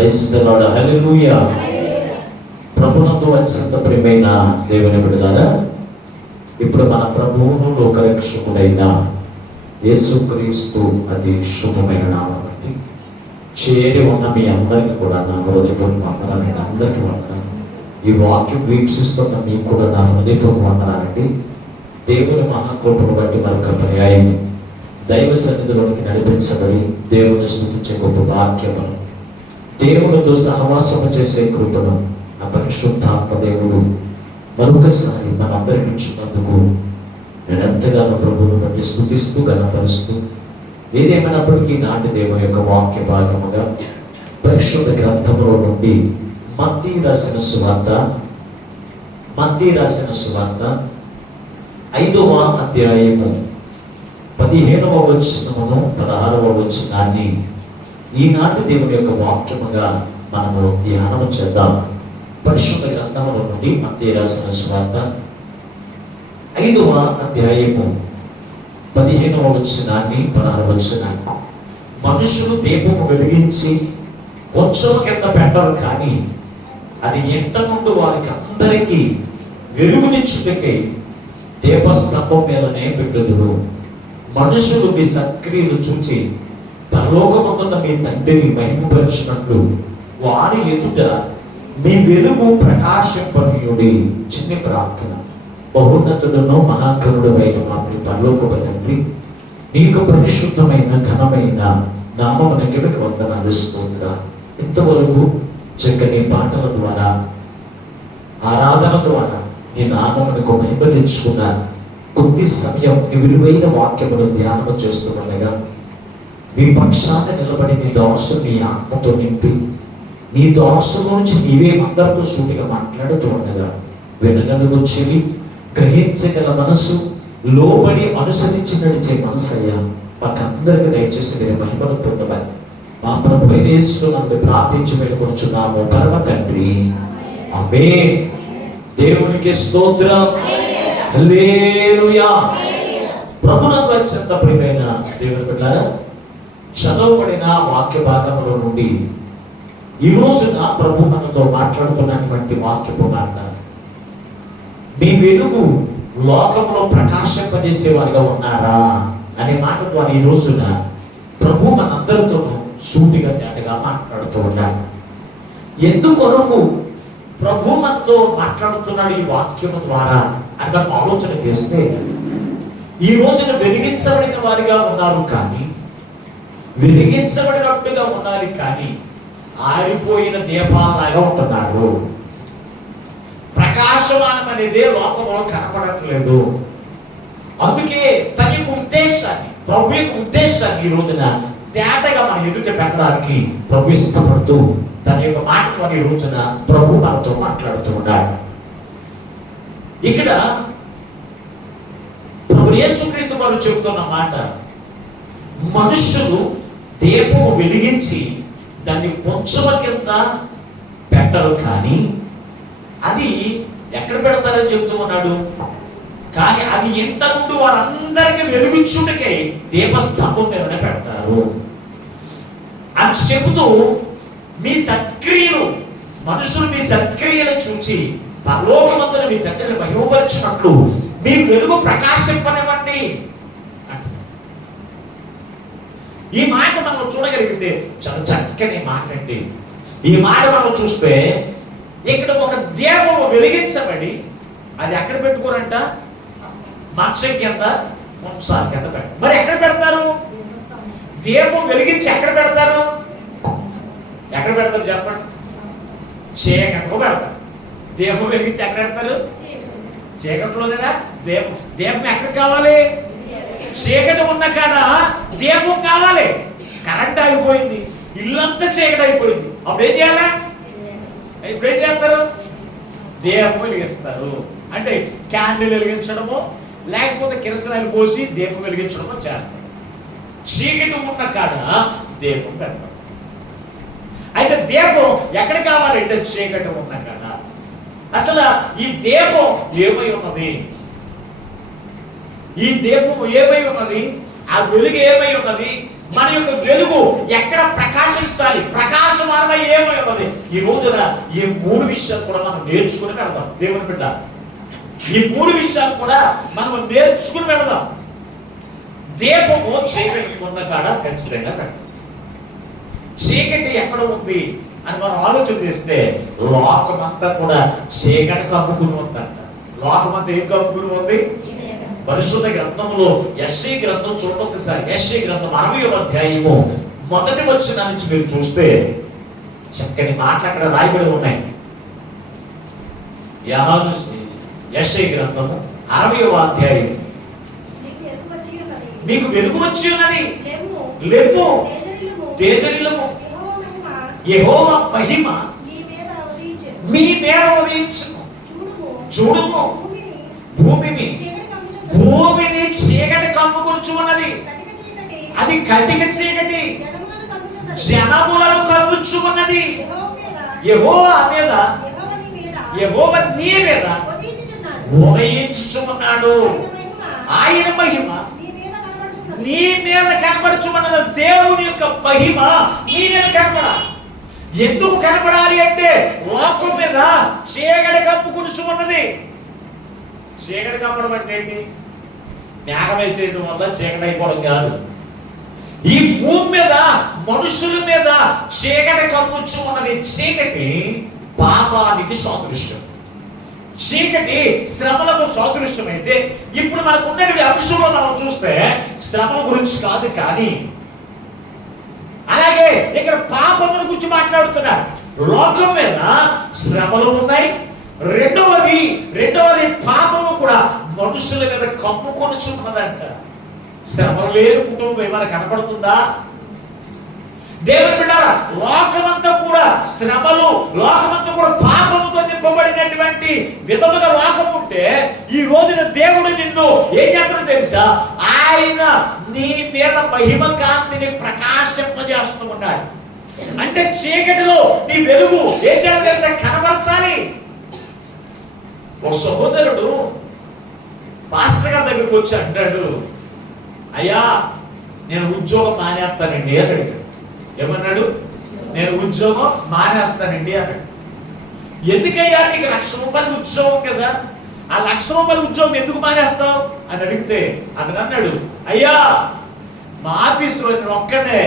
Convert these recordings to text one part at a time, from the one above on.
Praise the lord, హల్లెలూయా. ప్రభునందు అత్యంత ప్రియమైన దేవుని బిడ్డలారా, ఇప్పుడు మన ప్రభువును లోకరక్షకుడైన యేసుక్రీస్తు అతి శుభమైన నామం బట్టి చేరి ఉన్న మీ అందరికీ కూడా నా హృదయపూర్వక వందనాలండి. అందరికీ వందనాలు. ఈ వాక్యం వీక్షిస్తున్న మీకు కూడా నా హృదయపూర్వక వందనాలండి. దేవుని మహాకృపను బట్టి మరొక పర్యాయం దైవ సన్నిధిలోనికి నడిపించబడి దేవుని స్తుతించే గొప్ప భాగ్యమును, దేవునితో సహవాసము చేసే కృపను ఆ పరిశుద్ధాత్మ దేవుడు మరొకసారి మనందరి నుంచినందుకు నేను ఎంతగానో ప్రభువును బట్టి స్తుతిస్తూ ఘనపరుస్తూ, ఏదేమైనప్పటికీ నాటి దేవుని యొక్క వాక్య భాగముగా పరిశుద్ధ గ్రంథములో నుండి మత్తయి రాసిన సువార్త 5వ అధ్యాయము 15వ వచనమును 16వ వచనాన్ని ఈనాటి దేవుని యొక్క వాక్యముగా మనము ధ్యానము చేద్దాం. పరిశుద్ధ గ్రంథములో నుండి మత్తయి రాసిన సువార్త 5వ అధ్యాయము 15వ వచనాన్ని 16వ వచనాన్ని. మనుషులు దీపము వెలిగించి కొంచెం కింద పెట్టరు, కానీ అది ఎంట నుండి వారికి అందరికీ వెలుగునిచ్చుటకై దీపస్తంభం మీదనే పెట్టుదురు. మనుషులు మీ సత్క్రియలు చూచి పరలోకమందున్న మీ తండ్రిని మహిమపరచినట్లు వారి ఎదుట మీ వెలుగు ప్రకాశింపనీయుడి. చిన్ని ప్రార్థన. బహున్నతుడును మహాకరుడైన మా ప్రియ పరలోకపు తండ్రి, నీకు పరిశుద్ధమైన ఘనమైన నామమునకి వందనాలు స్తోత్రాలు. ఇంతవరకు చక్కని పాటల ద్వారా, ఆరాధన ద్వారా నీ నామమునకు మహిమ తెచ్చుకున్న కొద్ది సమయం నీ విలువైన వాక్యమును ధ్యానము చేస్తుండగా నీ పక్షాన నిలబడి నీ దాసుని నీ ఆత్మతో నింపి నీ దాసు నుంచి నీవే అందరితో సూటిగా మాట్లాడుతూ ఉండగా వినగలుగు చెవి, గ్రహించగల మనసు, లోబడి అనుసరించి నడిచే మనసు అయ్యా మాకందరికి దయచేసి మీరు మహిమను పొందమని మా ప్రభు యేసు నన్ను ప్రార్థించి వేడుకొనుచున్నాము పరమ తండ్రి, ఆమేన్. దేవునికి స్తోత్రం, హల్లెలూయా. ప్రభునందు అత్యంత ప్రియమైన దేవుని బిడ్డలారా, చదవబడిన వాక్య భాగములో నుండి ఈ రోజున ప్రభు మనతో మాట్లాడుతున్నటువంటి వాక్యపు మాట, మీ వెలుగు లోకంలో ప్రకాశింపజేసే వారిగా ఉన్నారా అనే మాట ద్వారా ఈ రోజున ప్రభు మనందరితోనూ సూటిగా తేటగా మాట్లాడుతూ ఉన్నాడు. ఎందుకొరకు ప్రభు మనతో మాట్లాడుతున్నాడు ఈ వాక్యము ద్వారా అని మనం ఆలోచన చేస్తే, ఈ రోజున వెలిగించబడిన వారిగా ఉన్నారు, కానీ వెలిగించబడినట్టుగా ఉన్నారు, కానీ ఆరిపోయిన దీపాలాగా ఉంటున్నారు. ప్రకాశమానం అనేది లోకంలో కనపడట్లేదు. అందుకే తన యొక్క ఉద్దేశాన్ని, ప్రభు యొక్క ఉద్దేశాన్ని ఈ రోజున తేటగా మన ఎదుట పెట్టడానికి ప్రభు ఇష్టపడుతూ తన యొక్క మాటలు ఈ రోజున ప్రభు మనతో మాట్లాడుతూ ఉన్నాడు. ఇక్కడ ప్రభు యేసుక్రీస్తు వారు చెబుతున్న మాట, మనుషులు దీపము వెలిగించి దాన్ని కొంచెం కింద పెట్టరు, కానీ అది ఎక్కడ పెడతారని చెబుతూ ఉన్నాడు. కానీ అది ఎంత నుండి వారందరికీ వెలుగుచ్చుటకై దీపస్తంభం మీదనే పెడతారు అని చెబుతూ, మీ సత్క్రియలు, మనుషులు మీ సత్క్రియలు చూచి పరలోకమందున మీ తండ్రిని మహిమపరిచినట్లు మీ వెలుగు ప్రకాశింపనివ్వండి. ఈ మాట మనం చూడగలిగితే చాలా చక్కని మాట అండి. ఈ మాట మనం చూస్తే ఇక్కడ ఒక దీపం వెలిగించబడి అది ఎక్కడ పెట్టుకోరంట, మంచం కింద, కొంసాల కింద పెట్టారు. మరి ఎక్కడ పెడతారు? దీపం వెలిగించి ఎక్కడ పెడతారు? ఎక్కడ పెడతారు చెప్పండి? చీకట్లో పెడతారు. దీపం వెలిగించి ఎక్కడ పెడతారు? చీకట్లోనేనా? దీపం ఎక్కడ కావాలి? చీకటి ఉన్న కాడ దీపం కావాలి. కరెంట్ అయిపోయింది, ఇల్లంతా చీకటి అయిపోయింది, అప్పుడు ఏం చేయాలా? ఇప్పుడు ఏం చేస్తారు? దీపం వెలిగిస్తారు. అంటే క్యాండిల్ వెలిగించడము, లేకపోతే కిరసనాయిలు పోసి దీపం వెలిగించడము చేస్తారు. చీకటి ఉన్న కాడ దీపం పెడతాం. అయితే దీపం ఎక్కడ కావాలంటే చీకటి ఉన్న కాడ. అసలు ఈ దీపం ఏమై ఉన్నది? ఈ దీపం ఏమై ఉన్నది? ఆ వెలుగు ఏమై ఉన్నది? మన యొక్క వెలుగు ఎక్కడ ప్రకాశించాలి? ప్రకాశమానమై ఏమై ఉంటుంది. ఈ రోజున ఈ 3 విషయాలు కూడా మనం నేర్చుకుని వెళదాం. దేవుని బిడ్డ, ఈ 3 విషయాలు కూడా మనం నేర్చుకుని వెళదాం. దీపము చీకటి ఉన్న కాడ ఖచ్చితంగా పెట్టాలి. చీకటి ఎక్కడ ఉంది అని మనం ఆలోచన చేస్తే లోకమంతా కూడా చీకటి కమ్ముకుని ఉందంట. లోకమంతా ఏం కమ్ముకుని ఉంది? పరిశుద్ధ గ్రంథంలో యెషయా గ్రంథం చూడండి ఒకసారి. యెషయా గ్రంథం 60వ అధ్యాయము మొదటి వచనం నుంచి మీరు చూస్తే చక్కని మాటలు అక్కడ రాయబడి ఉన్నాయి. యెషయా గ్రంథము 60వ అధ్యాయం. నీకు వెలుగు వచ్చి ఉన్నది, లెమ్ము తేజరిల్లుము, యెహోవా మహిమ మీ మీద ఉదయించును. చూడుము, భూమిని చీకటి కమ్ముకొనుచు ఉన్నది. అది కటిక చీకటి జనములను కమ్ముచు ఉన్నది. యెహోవా మీద, యెహోవా నీ మీద ఉదయించుచున్నాడు. ఆయన మహిమ నీ మీద కనబడుచున్నది. దేవుని యొక్క మహిమ నీ మీద కనబడాలి. ఎందుకు కనబడాలి అంటే లోకం మీద చీకటి కప్పుకుని ఉన్నది. చీకటి కప్పడం అంటే ఏంటి? మేఘం వేసేయడం వల్ల చీకటి అయిపోవడం కాదు. ఈ భూమి మీద మనుషుల మీద చీకటి కప్పుచ్చు ఉన్నది. చీకటి పాపానికి సాదృశ్యం, చీకటి శ్రమలకు సాదృశ్యం. అయితే ఇప్పుడు మనకు ఉన్నటువంటి అంశంలో మనం చూస్తే శ్రమల గురించి కాదు, కానీ అలాగే ఇక్కడ పాపముల గురించి మాట్లాడుతున్నారు. లోకం మీద శ్రమలు ఉన్నాయి. రెండవది పాపము కూడా మనుషుల మీద కమ్ముకొని చూపున్నదంట. శ్రమలు లేని కుటుంబం ఏమైనా కనపడుతుందా? దేవుని బిడ్డలారా, లోకమంతా కూడా శ్రమలు, లోకమంతా కూడా పాపముతో నింపబడినటువంటి విధముగా లోకం ఉంటే ఈ రోజున దేవుడు నిన్ను ఏం చేస్తాడో తెలుసా? ఆయన నీ మీద మహిమ కాంతిని ప్రకాశింపజేస్తూ ఉన్నాడు. అంటే చీకటిలో నీ వెలుగు ఏం చేయాలో తెలుసా? కనబరచాలి. ఒక సహోదరుడు పాస్టర్ గారి దగ్గరికి వచ్చి అంటాడు, అయ్యా నేను ఉద్యోగం మానేస్తానండి అన్నాడు. ఏమన్నాడు? నేను ఉద్యోగం మానేస్తానండి అన్నాడు. ఎందుకయ్యా? నీకు ₹1,00,000 ఉద్యోగం కదా, ఆ ₹1,00,000 ఉద్యోగం ఎందుకు మానేస్తావు అని అడిగితే అతను అన్నాడు, అయ్యా మా ఆఫీసులో నేను ఒక్కనే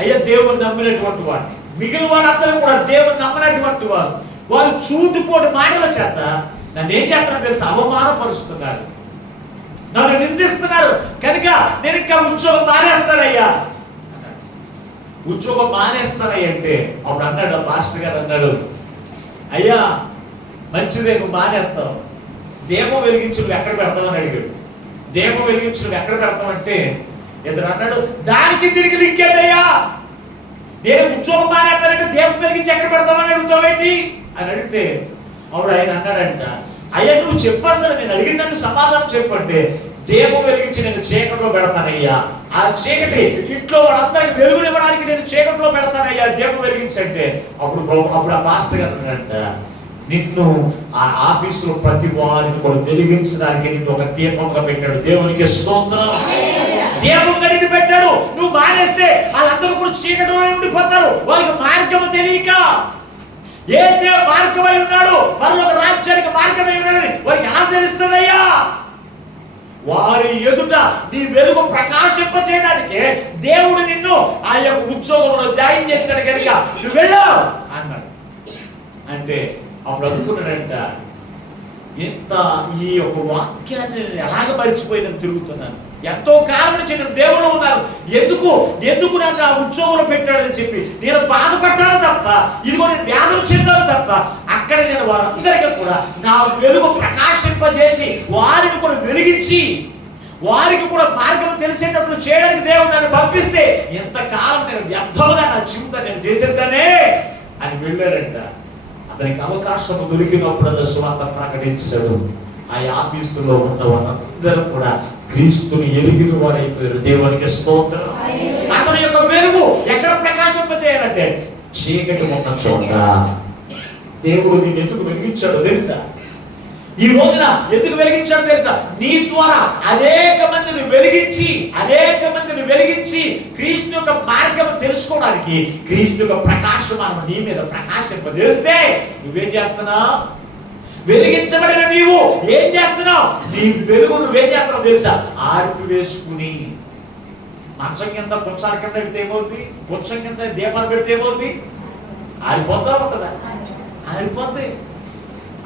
అయ్యా దేవుని నమ్మినటువంటి వాడిని, మిగిలిన వాళ్ళందరూ కూడా దేవుని నమ్మనటువంటి వారు. వాళ్ళు చూటుపోటు మాటల చేత నన్ను ఏం చేస్తారో తెలుసు? అవమానపరుస్తున్నారు, నన్ను నిందిస్తున్నారు. కనుక నేను ఇంకా ఉద్యోగం మానేస్తానయ్యా. ఉద్యోగం మానేస్తానయ్య అంటే అప్పుడు అన్నాడు మాస్టర్ గారు, అన్నాడు, అయ్యా మంచిదే నువ్వు మానేస్తావు, దీపం వెలిగించి నువ్వు ఎక్కడ పెడతావని అడిగాడు. దీపం వెలిగించి నువ్వు ఎక్కడ పెడతావంటే ఇతను అన్నాడు, దానికి తిరిగి లింకేటయ్యా, నేను ఉద్యోగం మానేస్తానంటే దీపం వెలిగించి ఎక్కడ పెడతావని అడుగుతావేంటి అని అడిగితే అప్పుడు ఆయన అన్నాడంట, అయ్యా నువ్వు చెప్పేస్తాను, నేను అడిగిన దానికి సమాధానం చెప్పంటే దీపం వెలిగించి నేను చీకట్లో పెడతానయ్యా. ఆ చీకటి ఇంట్లో వాళ్ళందరికి వెలుగునివ్వడానికి నేను చీకట్లో పెడతానయ్యా దీపం వెలిగించంటే అప్పుడు ఆ మాస్టర్ గారు అన్నాడంట, నిన్ను ఆ ఆఫీసులో ప్రతి వారిని కూడా వెలిగించడానికి నిన్ను ఒక దీపంగా పెట్టాడు. దేవునికి స్తోత్రం. దీపంగా నిన్ను పెట్టాడు. నువ్వు మానేస్తే వాళ్ళందరూ కూడా చీకటిలో ఉండిపోతారు. వారికి మార్గం తెలియక, యేసే మార్గమై ఉన్నాడు, పరలోక రాజ్యానికి మార్గమై ఉన్నాడని వారికి ఎలా తెలుస్తుందయ్యా? వారి ఎదుట నీ వెలుగు ప్రకాశింపచేయడానికి దేవుడు నిన్ను ఆ యొక్క ఉద్యోగంలో జాయిన్ చేశాడు కనుక నువ్వు వెళ్ళావు అన్నాడు. అంటే అప్పుడు అనుకున్నాడంట, ఇంత ఈ యొక్క వాక్యాన్ని నేను ఎలాగ మరిచిపోయిన తిరుగుతున్నాను, ఎంతో కాలం నుంచి నేను దేవుడు ఉన్నాను, ఎందుకు నన్ను ఆ ఉద్యోగంలో పెట్టాడని చెప్పి నేను బాధపడ్డాను తప్ప, ఇదిగో నేను వ్యాధులు చెందాను తప్ప, అక్కడ నేను వారందరికీ కూడా నా వెలుగు ప్రకాశింపజేసి వారిని కూడా వెలిగించి వారికి కూడా మార్గం తెలిసేటప్పుడు చేయడానికి దేవుడు నన్ను పంపిస్తే ఎంతకాలం నేను వ్యర్థముగా నా జీవితాన్ని నేను చేసేసానే అని వెళ్ళాడంట. అతనికి అవకాశం దొరికినప్పుడల్లా సువార్త ప్రకటించాడు. ఆ ఆఫీసులో ఉన్న వాళ్ళందరూ కూడా క్రీస్తుని ఎరిగిన వారైపోయారు. దేవునికి స్తోత్రం. అతని యొక్క వెలుగు ఎక్కడ ప్రకాశింపజేయాలంటే చీకటి ఉన్న చోట. దేవుడు నిన్ను ఎందుకు వెలిగించాడో తెలుసా? ఈ రోజున ఎందుకు వెలిగించాడు తెలుసా? నీ ద్వారా అనేక మందిని వెలిగించి క్రీస్తు యొక్క మార్గం తెలుసుకోవడానికి, క్రీస్తు యొక్క ప్రకాశం నీ మీద ప్రకాశింపజేస్తే నువ్వేం చేస్తున్నావు? వెలిగించబడిన నీవు ఏం చేస్తున్నావు? నీ వెలుగు నువ్వేం చేస్తున్నావు తెలుసా? ఆర్పి వేసుకుని మంచం కింద పుచ్చం కింద పెడితే ఏమవుతుంది? పుచ్చం కింద దీపాలు పెడితే ఏమవుతుంది? ఆరిపోతా ఉంటుందా?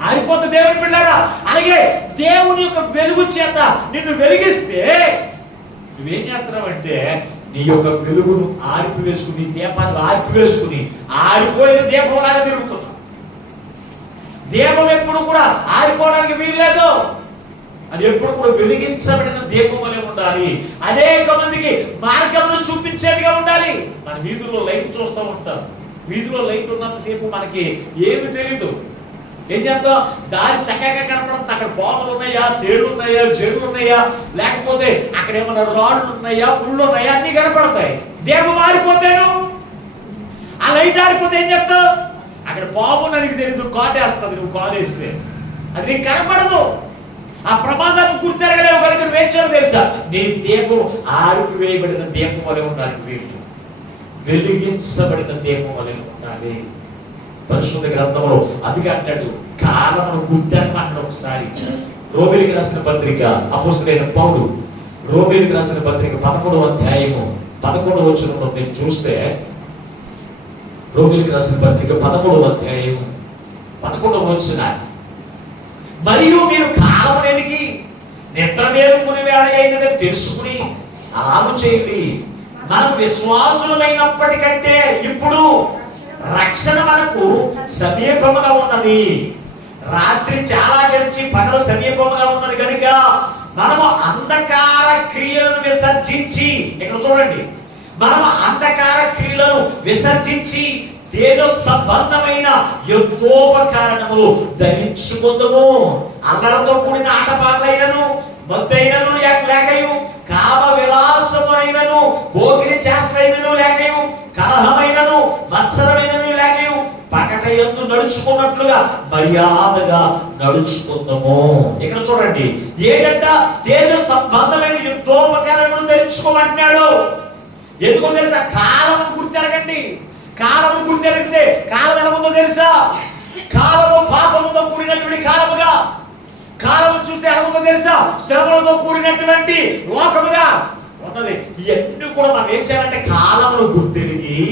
ఆరిపోతే దేవుని బిడ్డారా. అలాగే దేవుని యొక్క వెలుగు చేత నిన్ను వెలిగిస్తే నువ్వేం చేస్తున్నావు అంటే నీ యొక్క వెలుగును ఆరిపివేసుకుని, దీపాన్ని ఆరిపివేసుకుని ఆరిపోయిన దీపంలాగా తిరుగుతున్నావు. దీపం ఎప్పుడు కూడా ఆరిపోవడానికి వీల్లేదు. అది ఎప్పుడు కూడా వెలిగించబడిన దీపం వలె ఉండాలి. అనేక మందికి మార్గంలో చూపించేదిగా ఉండాలి. మన వీధుల్లో లైట్ చూస్తూ ఉంటాం. వీధిలో లైట్ ఉన్నంతసేపు మనకి ఏమి తెలీదు. ఏం చేద్దాం? దారి చక్కగా కనపడుతుంది. అక్కడ పాములు ఉన్నాయా, తేళ్లు ఉన్నాయా, చెరువులు ఉన్నాయా, లేకపోతే అక్కడ ఏమన్నా రాళ్ళు ఉన్నాయా, పుళ్ళు ఉన్నాయా, అన్ని కనపడతాయి. దీపం ఆరిపోతేను, ఆ లైట్ ఆరిపోతే ఏం చేస్తావు? అక్కడ పాము నీకు తెలీదు, కాటేస్తుంది. నువ్వు కాలేస్తే అది నీకు కనపడదు. ఆ ప్రమాదాన్ని గుర్తెరగలేవు కనుక నువ్వేం చేయాలో తెలుసా? నీ దీపం ఆరిపివేయబడిన దీపం వలె ఉండాలి. వీళ్ళు వెలిగించబడిన దీపం వలె ఉండాలి. పరిశుద్ధ గ్రంథంలో అదిగా అంటాడు, కాలమును గుర్తాన్ని అన్నాడు. ఒకసారి రోమీయులకు రాసిన పత్రిక, అపోస్తలుడైన పౌలు రోమీయులకు రాసిన పత్రిక 11వ అధ్యాయము 11వ వచనంలో మీరు చూస్తే, రోమీయులకు రాసిన పత్రిక 11వ అధ్యాయము 11వ వచనం, మరియు మీరు కాలము ఎరిగి నిద్ర మేలుకునే వేళ అయినదని తెలుసుకుని అలాగూ చేయండి. మనం విశ్వాసులమైనప్పటికంటే ఇప్పుడు రక్షణ మనకు సమీపముగా ఉన్నది. రాత్రి చాలా గడిచి పగలు సమీపముగా ఉన్నది కనుక మనము అంధకార క్రియలను విసర్జించి, ఇక్కడ చూడండి, మనము అంధకార క్రియలను విసర్జించి తేజ సంబంధమైన యుద్ధోపకరణములు ధరించుకుందాము. అల్లరితో కూడిన ఆటపాటలైనను, మత్తైనను లేకయు, కామ విలాసమైనను, పోకిరి చేష్టైనను లేకయు, కలహమైనను, మత్సరమైనను లేకయు, పకటయందు నడుచుకున్నట్లుగా మర్యాదగా నడుచుకుందాము. ఇక్కడ చూడండి, ఏంటంట? తేజ సంబంధమైన యుద్ధోపకరణములు ధరించుకోమంటున్నాడు. ఎందుకో తెలుసా? కాలం గుర్తెరగండి. కాలం గుర్తెరిగితే కాలం ఎలా ఉందో తెలుసా? కాలము పాపముతో కూడినటువంటి కాలముగా, కాలం చూస్తే ఎలా ఉందో తెలుసా? శ్రమలతో కూడినటువంటి లోకముగా ఉన్నది. ఇవన్నీ కూడా మనం ఏం చేయాలంటే కాలమును గుర్తెరిగి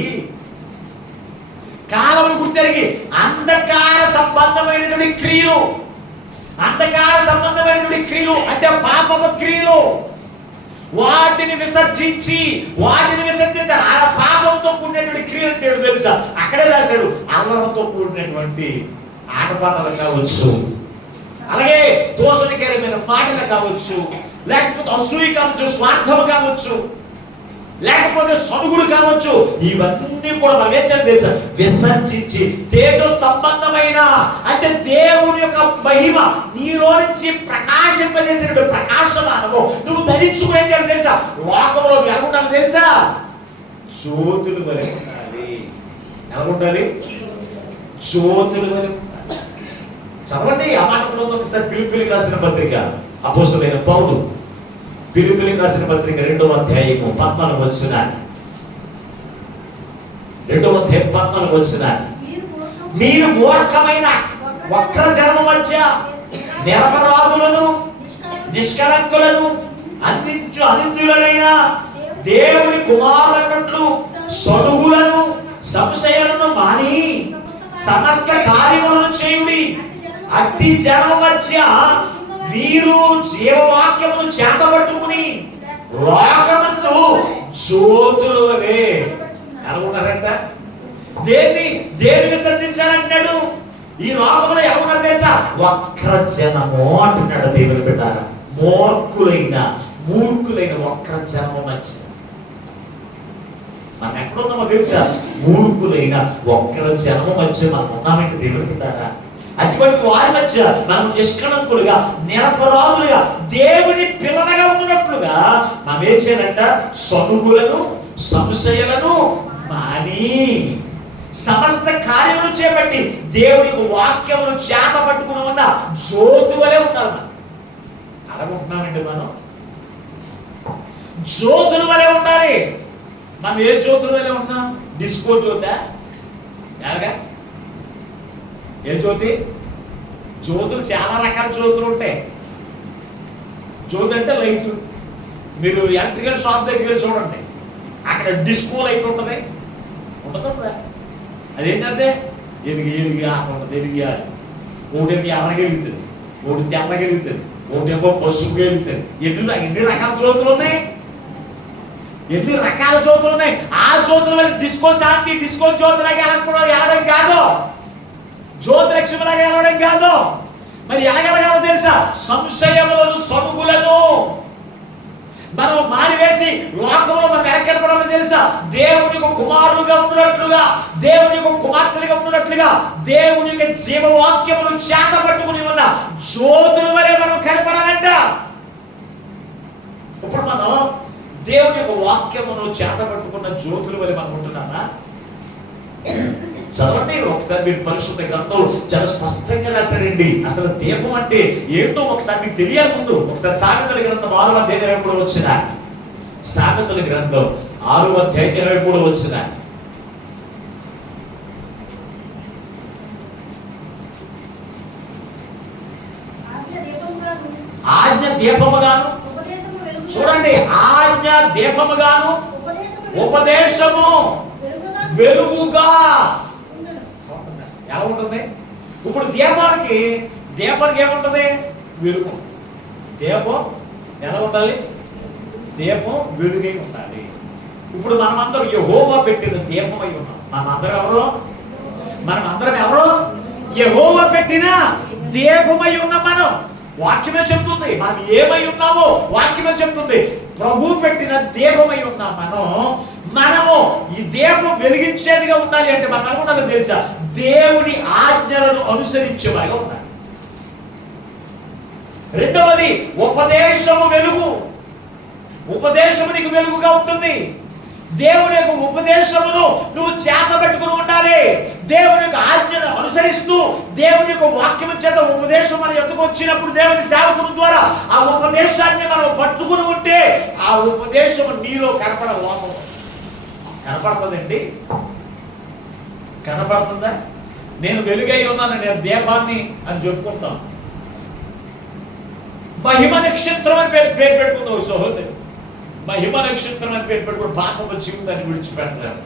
అంధకార సంబంధమైనటువంటి క్రియలు, అంటే పాపపు క్రియలు, వాటిని విసర్జించి ఆ పాపంతో కూడినటువంటి క్రియలు తెలుసా? అక్కడే రాశాడు, అల్లరంతో కూడినటువంటి ఆటపాటలు కావచ్చు, అలాగే దోషణకరమైన మాటలు కావచ్చు, లేకపోతే అసూయ కావచ్చు, స్వార్థము కావచ్చు, లేకపోతే సనుగుడు కావచ్చు, ఇవన్నీ కూడా మనం ఏం చేయాలి తెలుసా? విసర్జించి తేజో సంబంధమైన, అంటే దేవుని యొక్క మహిమ నీలో నుంచి ప్రకాశింపజేసిన ప్రకాశమానము నువ్వు ధరించుకునే చేయాలి తెలుసా? లోకంలో ఎలా ఉండాలి తెలుసా? జ్యోతులు వలె ఉండాలి. ఎలా ఉండాలి? జ్యోతులు వలె ఉండాలి. చదవండి ఆ మాట కూడా ఒకసారి. ఫిలిప్పీయులకు రాసిన పత్రిక, అపోస్తలుడైన పౌలు ఫిలిప్పీయులకు రాసిన పత్రిక 2వ అధ్యాయము 14వ వచనం, 2వ అధ్యాయం 14వ వచనం, మీరు మూర్ఖమైన వక్ర జనము మధ్య నిరపరాధులను, నిష్కలంకులను, అనింద్యులనైన దేవుని కుమారులన్నట్లు సడుగులను, సంశయాలను మాని సమస్త కార్యములను చేయుడి. అట్టి జనము మధ్య మీరు జీవవాక్యమును చేతబట్టుకుని లోకమందు జ్యోతులు వలె అనుకున్నారంట. దేన్ని విసర్జించాలంటున్నాడు? ఈ లోకంలో ఎవరున్నారు తెలుసా? వక్ర జనము అంటున్నాడు దేవుని బిడ్డారా. మూర్ఖులైన వక్ర జనము మధ్య మనం ఎక్కడున్నామో తెలుసా? మూర్ఖులైన వక్ర జనము మధ్య మనం ఉన్నామంటే దేవుని బిడ్డారా. అటువంటి వారి మధ్య మనం నిష్కళంకులుగా, నిరపరాధులుగా, దేవుని పిల్లలుగా ఉన్నట్లుగా మనం ఏం చేయాలంట? సనుగులను, సంశయాలను మాని సమస్త కార్యములు చేపట్టి దేవునికి వాక్యమును చేత పట్టుకుని ఉన్న జ్యోతి వలె ఉన్నారు. మనం అలాగుంటున్నామండి. మనం జ్యోతుల వలె ఉండాలి. మనం ఏ జ్యోతుల వలె ఉంటున్నాం? డిస్కో జ్యోత? ఎలాగా? ఏ జ్యోతి? జ్యోతులు చాలా రకాల జ్యోతులు ఉంటాయి. జ్యోతి అంటే లైట్. మీరు ఎలక్ట్రికల్ షాప్ దగ్గరికి వెళ్ళి చూడండి, అక్కడ డిస్కో లైట్ ఉంటుంది. ఉండదా? అదేంటంటే ఎరిగి ఉంటుంది. ఒకటి ఎర్రగెలుగుతుంది, ఒకటి తెల్లగెలుగుతుంది, ఒకటేమో పసుపు గెలుగుతుంది. ఎన్ని రకాల జ్యోతులు ఉన్నాయి, ఎన్ని రకాల జ్యోతులు ఉన్నాయి. ఆ జ్యోతుల వల్ల డిస్కో శాంతి, డిస్కో జ్యోతులాగా వెళ్ళడం కాదు, జ్యోతి లక్ష్మిలాగా వెళ్ళడం కాదు. మరి ఎలాగెలగాలో తెలుసా? సంశయములను సడుగులను మనం మారివేసి లోకంలో మనం ఎలా కనపడాలో తెలుసా? దేవుని యొక్క కుమారులుగా ఉన్నట్లుగా, దేవుని యొక్క కుమార్తెలుగా ఉన్నట్లుగా, దేవుని యొక్క జీవవాక్యమును చేత పట్టుకుని ఉన్న జ్యోతుల వలె మనం కనపడాలంట. ఇప్పుడు మనం దేవుని యొక్క వాక్యమును చేత పట్టుకున్న జ్యోతుల వలె మనం ఉంటున్నామా? చదవండి ఒకసారి. మీరు పరిశుద్ధ గ్రంథంలో చాలా స్పష్టంగా రాశారండి. అసలు దీపం అంటే ఏంటో ఒకసారి మీకు తెలియాలి. ముందు ఒకసారి సామెతల గ్రంథం 6వ అధ్యాయం 23 వచ్చిన, సామెతల గ్రంథం 6వ అధ్యాయం 23 వచ్చిన. ఆజ్ఞ దీపముగాను, చూడండి, ఆజ్ఞ దీపముగాను ఉపదేశము వెలుగుగా ఎలా ఉంటుంది? ఇప్పుడు దీపానికి ఏముంటుంది? వెలుగు. దీపం ఎలా ఉండాలి? దీపం వెలుగై ఉండాలి. ఇప్పుడు మనమందరం యెహోవా పెట్టిన దీపమై ఉన్నాం. మనమందరం ఎవరు? యెహోవా పెట్టిన దీపమై ఉన్నాం. మనం వాక్యమే చెప్తుంది మనం ఏమై ఉన్నామో. వాక్యమే చెప్తుంది ప్రభు పెట్టిన దీపమై ఉన్నాం. మనము ఈ దీపం వెలిగించేదిగా ఉండాలి అంటే మనం ఎలా ఉండాలో తెలుసా? దేవుని ఆజ్ఞలను అనుసరించేవారుగా ఉండాలి. రెండవది ఉపదేశము వెలుగు. ఉపదేశము నీకు వెలుగుగా ఉంటుంది. దేవుని యొక్క ఉపదేశమును నువ్వు చేత పెట్టుకుని ఉండాలి. దేవుని యొక్క ఆజ్ఞను అనుసరిస్తూ దేవుని యొక్క వాక్యము చేత ఉపదేశం మన ఎదుగు వచ్చినప్పుడు దేవుని సేవకుల ద్వారా ఆ ఉపదేశాన్ని మనం పట్టుకుని ఉంటే ఆ ఉపదేశం నీలో కనపడుతుందండి. కనపడుతుందా? నేను వెలుగై ఉన్నాను, నేను దీపాన్ని అని చెప్పుకుంటాం. మహిమ నక్షత్రం అని పేరు పెట్టుకుందాం సహోదరు. మహిమ నక్షత్రం అని పేరు పెట్టుకుని పాపంలో జీవితాన్ని విడిచిపెట్టలేదు.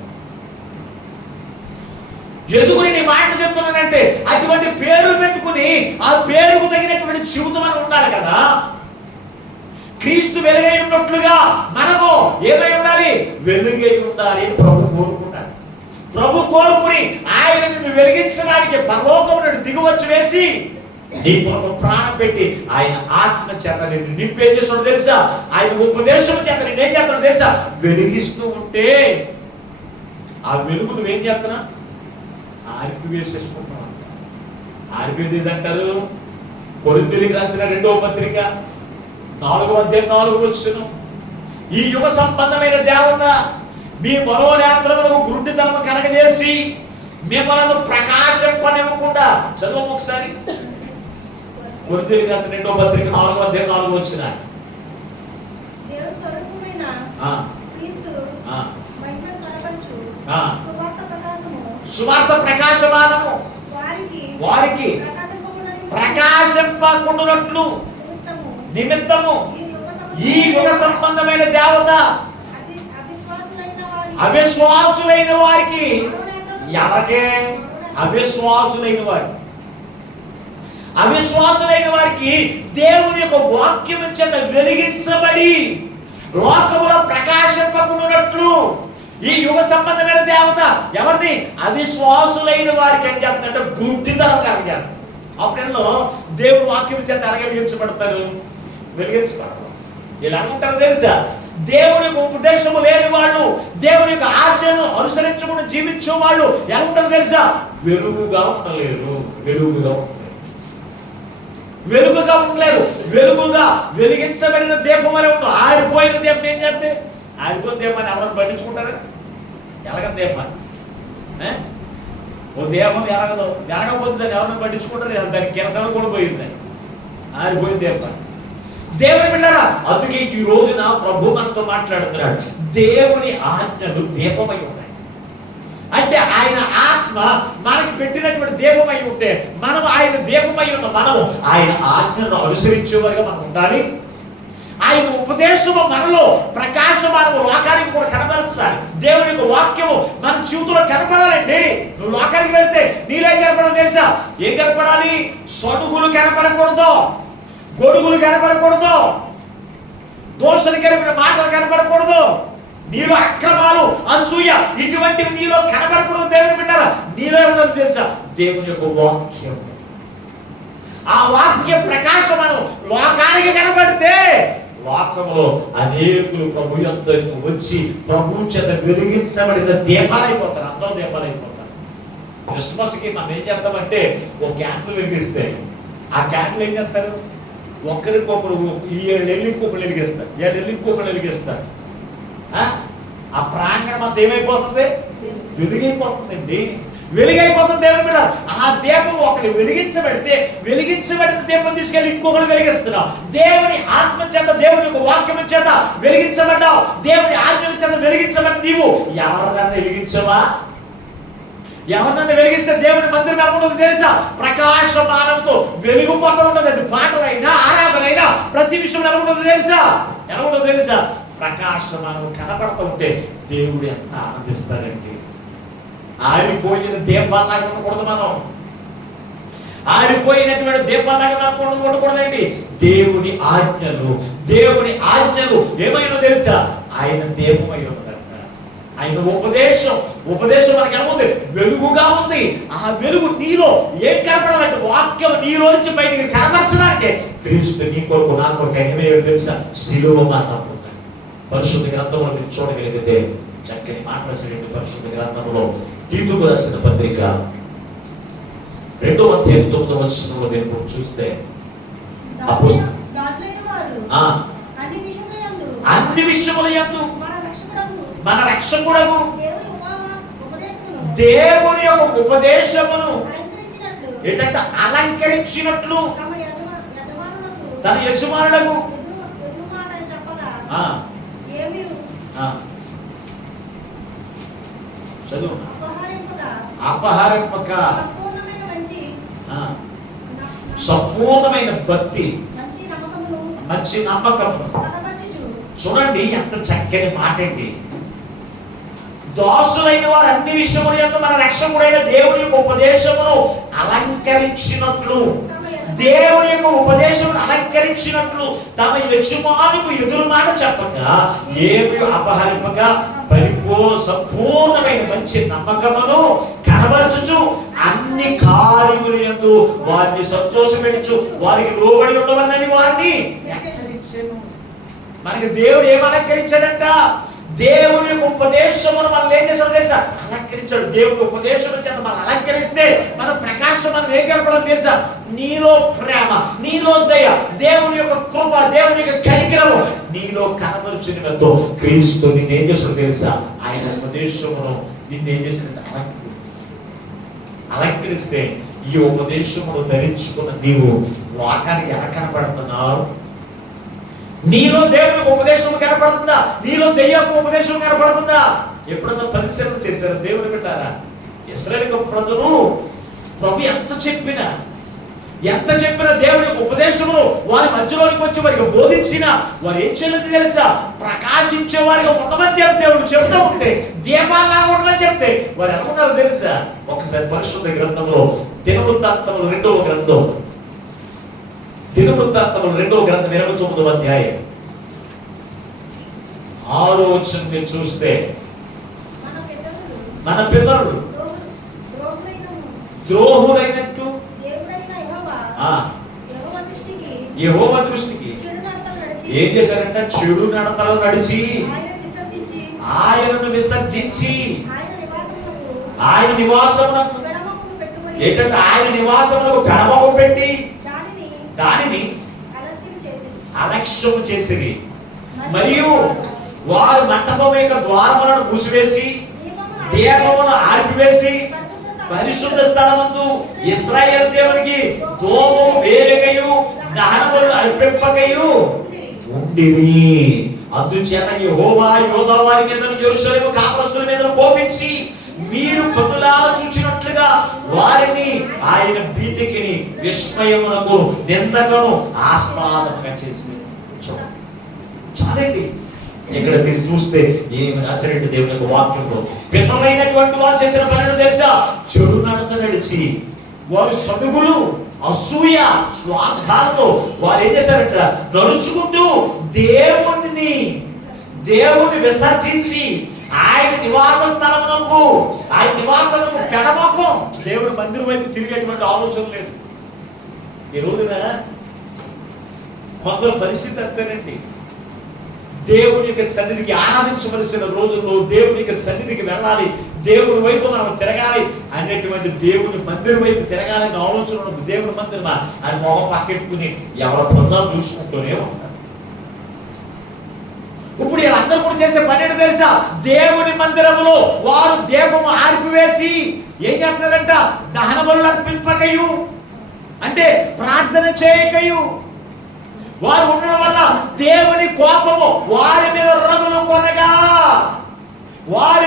ఎందుకు నేను ఈ మాట చెప్తున్నానంటే అటువంటి పేరు పెట్టుకుని ఆ పేరుకు తగినటువంటి జీవితం అని ఉండాలి కదా. క్రీస్తు వెలుగై ఉన్నట్లుగా మనము ఏమై ఉండాలి? వెలుగై ఉండాలి. ప్రభు కోరుకున్నాడు. ప్రభు కోరుకుని ఆయన నిన్ను వెలిగించడానికి పరలోకం నుండి దిగువచ్చి వేసి నీ కొరకు ప్రాణం పెట్టి ఆయన ఆత్మ చేత నిన్ను నింపేం చేస్తాడు తెలుసా? ఆయన ఉపదేశం చేత నేను ఏం చేస్తాడు తెలుసా? వెలిగిస్తూ ఉంటే ఆ వెలుగు నువ్వేం చేస్తున్నా? ఆర్పి వేసేసుకుంటున్నావు. ఆర్పేది అంటారు. కొరింథీయులకు రాసిన 2వ పత్రిక 4వ అధ్యాయం 4వ వచనం. ఈ యుగ సంబంధమైన దేవత మీ మనోనేత్రములకు గుడ్డితనము కలగజేసి మిమ్మల్ని ప్రకాశింపనివ్వకుండా, చదువు ఒకసారి. కొరింథీయులకు రాసిన 2వ పత్రిక 4వ అధ్యాయం 4వ వచనం. సువార్త ప్రకాశమానము వారికి ప్రకాశింపకుండునట్లు నిమిత్తము ఈ యుగ సంబంధమైన దేవత అవిశ్వాసులైన వారికి, ఎవరికే? అవిశ్వాసులైన వారికి దేవుని యొక్క వాక్యం చేత వెలిగించబడి లోకములో ప్రకాశింపకుండునట్లు ఈ యుగ సంబంధమైన దేవత ఎవరిని? అవిశ్వాసులైన వారికి ఏం చేస్తుందంటే గుడ్డితనం కలిగారు. అప్పుడేలో దేవుడు వాక్యం చేత ఎలాగ వెలిగించబడతారు? వెలిగించబడతారు. ఇలా ఉంటారు తెలుసా? దేవుని ఉపదేశము లేని వాళ్ళు, దేవుని యొక్క ఆజ్ఞను అనుసరించకుండా జీవించే వాళ్ళు ఎలా ఉంటారు తెలుసా? వెలుగుగా ఉండలేరు. వెలుగుగా వెలిగించబడిన దీపం వలె ఉంటాం. ఆరిపోయిన దీపం ఏం చేస్తే? ఆరిపోయిన దీపాన్ని ఎవరైనా పట్టించుకుంటారా? ఎలాగ దీపాన్ని ఓ దీపం ఎరగదు, ఎరగకపోతే దాన్ని ఎవరిని పట్టించుకుంటారు, దానికి కిరసన కూడా పోయింది, ఆరిపోయింది దీపం. దేవుని బిడ్డలారా, అందుకే ఈ రోజున ప్రభు మనతో మాట్లాడుతున్నాడు. దేవుని ఆజ్ఞలు దీపమై ఉన్నాయి. అంటే ఆయన ఆత్మ మనకి పెట్టినటువంటి దీపమై ఉంటే మనం ఆయన దీపమై ఉన్న మనము ఆయన ఆజ్ఞను అనుసరించేవారుగా మనం ఉండాలి. ఆయన ఉపదేశము మనలో ప్రకాశమానము లోకానికి కూడా కనబరచాలి. దేవుని యొక్క వాక్యము మన జీవితంలో కనపడాలండి. నువ్వు లోకానికి వెళ్తే నీలో ఏం కనపడాలి తెలుసా? ఏం కనపడాలి? సడుగులు కనపడకూడదు, గొడుగులు కనపడకూడదు, దోషలు కనపడే మాటలు కనపడకూడదు, నీలో అక్రమాలు, అసూయ ఇటువంటివి నీలో కనబడకూడదు. దేవుని బిడ్డలారా, నీలో ఏమన్నది తెలుసా? దేవుని యొక్క వాక్యం. ఆ వాక్య ప్రకాశమను లోకానికి కనబడితే లోకంలో అనేకులు ప్రభు యొద్దకు వచ్చి ప్రభు చేత వెలిగించబడిన దీపాలైపోతారు. అందరూ దీపాలైపోతారు. క్రిస్మస్కి మనం ఏం చేస్తామంటే ఒక క్యాండిల్ వెలిగిస్తే ఆ క్యాండిల్ ఏం చేస్తారు? ఒకరికొకరు ఈ 7 నెలలకి ఒకరు వెలిగిస్తారు, 7 నెలలకి ఒకరు వెలిగిస్తారు. ఆ ప్రాంగణం అంతా ఏమైపోతుంది? వెలుగైపోతుందండి, వెలుగైపోతుంది. దేవుని బిడ్డ, ఆ దీపం ఒకటి వెలిగించబడితే వెలిగించబడిన దీపం తీసుకెళ్ళి ఇంకొకరు వెలిగిస్తున్నావు. దేవుని ఆత్మ చేత, దేవుని యొక్క వాక్యం చేత వెలిగించబడ్డావు. దేవుని ఆజ్ఞల చేత వెలిగించబడి నీవు ఎవరినన్నా వెలిగించవా? ఎవరినన్నా వెలిగిస్తే దేవుని మందిరం ఎలా ఉండదు తెలుసా? ప్రకాశమానంతో వెలిగిపోతూ ఉండదు. అది పాటలైనా ఆరాధనైనా ప్రతి విషయం ఎలా ఉండదు తెలుసా? ఎలా ఉండదు తెలుసా? ప్రకాశమానం కనపడుతూ ఉంటే దేవుడు ఎంత ఆనందిస్తాడండి. ఆరిపోయిన దీపాలాగా ఉండకూడదు మనం, ఆరిపోయినటువంటి దీపాలాగా మనం ఉండకూడదండి. దేవుని ఆజ్ఞలు, దేవుని ఆజ్ఞలు ఏమైనా తెలుసా? ఆయన దీపమై ఉంటాడు. ఆయన ఉపదేశం మనకి ఎలా ఉంది? వెలుగుగా ఉంది. ఆ వెలుగు నీలో ఏం కనపడాలంటే వాక్యం నీలోంచి బయటికి కనపరచడానికి క్రీస్తు నీ కొరకు నా కొరకు ఏమయ్యాడు తెలుసా? శిలువ మరణం. పరిశుద్ధ గ్రంథంలో మీరు చూడగలిగితే చక్కని మాట్లాడిన పరిశుద్ధ గ్రంథంలో తీతుకు రాసిన పత్రిక 2వ అధ్యాయం 9వ వచనంలో నేను చూస్తే అన్ని విషయములందు మన రక్షకుడగు దేవుని యొక్క ఉపదేశమును ఏంటంటే అలంకరించినట్లు తన యజమానులకు చదువు అపహరింపక సంపూర్ణమైన భక్తి, మంచి నమ్మకం. చూడండి ఎంత చక్కని మాట అండి. దాసులైన వారు అన్ని విషయములందు మన రక్షకుడైన దేవుని యొక్క ఉపదేశమును అలంకరించినట్లు, దేవుని యొక్క ఉపదేశమును అలంకరించినట్లు తమ యజమానుకు ఎదురు మాట చెప్పక ఏమి అపహరింపక సంపూర్ణమైన మంచి నమ్మకమును కనబరచుచు అన్ని కార్యములు యందు వారిని సంతోషపెట్టుచు వారికి లోబడి ఉండవని వారిని హెచ్చరించెను. మనకి దేవుడు ఏం అలంకరించాడంట? దేవుని యొక్క ఉపదేశమును మనం ఏం చేసాడు తెలుసా? అలంకరించాడు. దేవుని ఉపదేశం చేత మనం అలంకరిస్తే మన ప్రకాశం మనం ఏం కనపడడం తెలుసా? నీలో ప్రేమ, నీలో దయ, దేవుని యొక్క కృప, దేవుని యొక్క కనికరము నీలో కనబరుచునితో క్రీస్తు నిన్నేం చేసాడు తెలుసా? ఆయన ఉపదేశమును నిన్నేం చేసినట్టు అలంకరిస్తే ఈ ఉపదేశమును ధరించుకున్న నీవు లోకానికి ఎలా కనపడుతున్నావు? నీలో దేవుని ఉపదేశం కనపడుతుందా? నీలో దెయ్యపు ఉపదేశం కనపడుతుందా? ఎప్పుడన్నా పరిశీలన చేశారు దేవుని బిడ్డారా? ఇశ్రాయేలు ప్రజలు ప్రభు ఎంత చెప్పినా దేవుని ఉపదేశములు వారి మధ్యలోనికి వచ్చి వారికి బోధించిన వారు ఏం చేయలేదు తెలుసా? ప్రకాశించే వారిగా ఉండమని దేవుడు చెప్తూ ఉంటే, దీపాలా ఉండమని చెప్తే వారు ఎలా ఉన్నారు తెలుసా? ఒకసారి పరిశుద్ధ గ్రంథంలో దినవృత్తాంతములు 2వ గ్రంథం 29వ అధ్యాయం 6వ వచనం చూస్తే మన పితరులు ద్రోహులైనట్టు యెహోవా దృష్టికి ఏం చేశారంట? చెడు నడతలు నడిచి ఆయనను విసర్జించి ఆయన నివాసమునకు ఏంటంటే ఆయన నివాసమునకు పెడమకం పెట్టి దానిని అలక్ష్యం చేసిరి. మరియు వారు మంటపం యొక్క ద్వారములను మూసివేసి దీపమును ఆర్పివేసి పరిశుద్ధ స్థలమందు ఇశ్రాయేలు దేవునికి ధూపం వేయకయు దహనబలులు అర్పింపకయు ఉండిరి. అందుచేత యెహోవా యూదా వారి మీద యెరూషలేము కాపురస్తుల మీద కోపించి మీరు కన్నులారా చూచినట్లుగా వారిని ఆయన భీతికిని విస్మయమునకు నిందకను ఆస్పదముగా చేసి చాలండి. ఇక్కడ మీరు చూస్తే ఏమి రాశారంటే దేవుని యొక్క వాక్యంలో పితమైనటువంటి వారు చేసిన పనులు తెలుసా? చెడు నడత నడిచి వారు సడుగులు అసూయ స్వార్థాలతో వారు ఏం చేశారంట? నడుచుకుంటూ దేవుణ్ణి విసర్జించి ఆయన నివాస స్థలమునకు ఆయన నివాసమునకు పెడమొఖం దేవుడి మందిరం వైపు తిరిగేటువంటి ఆలోచన లేదు. ఈ రోజున కొందరు పరిస్థితి అంతేనండి. దేవుని యొక్క సన్నిధికి ఆరాధించవలసిన రోజుల్లో దేవుని యొక్క సన్నిధికి వెళ్ళాలి, దేవుని వైపు మనం తిరగాలి అనేటువంటి దేవుని మందిరం వైపు తిరగాలని ఆలోచన ఉన్నది. దేవుని మందిరమా అని మొహం పక్కెట్టుకుని ఎవరి పొందాలు చూసుకుంటూనే ఉంటారు. ఇప్పుడు వీళ్ళందరూ కూడా చేసే పని ఏంటో తెలుసా? దేవుని మందిరంలో వారు దీపము ఆర్పివేసి ఏం చేస్తున్నారంట? దహన బలులు అర్పింపకయు, అంటే ప్రార్థన చేయకయు వారు ఉండడం వల్ల దేవుని కోపము వారి మీద రగులు కొనగా వారు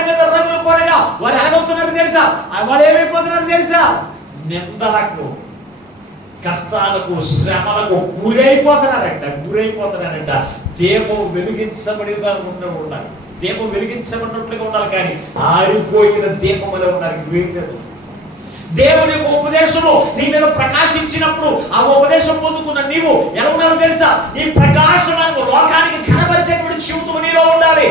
ఎలాగవుతున్నారు తెలుసా? వారు ఏమైపోతున్నారు తెలుసా? నిందలకు, కష్టాలకు, శ్రమలకు గురైపోతున్నారంట. దీపం వెలిగించబడిగా ఉండాలి, దీపం వెలిగించబడినట్లుగా ఉండాలి, కానీ ఆరిపోయిన దీపం వల్ల ఉండాలి. వేయలేదు. దేవుని యొక్క ఉపదేశంలో నీ మీద ప్రకాశించినప్పుడు ఆ ఉపదేశం పొందుకున్న నీవు ఎలా ఉండాలో తెలుసా? ఈ ప్రకాశమాన్ని లోకానికి కనబరిచేటువంటి జీవితం నీలో ఉండాలి.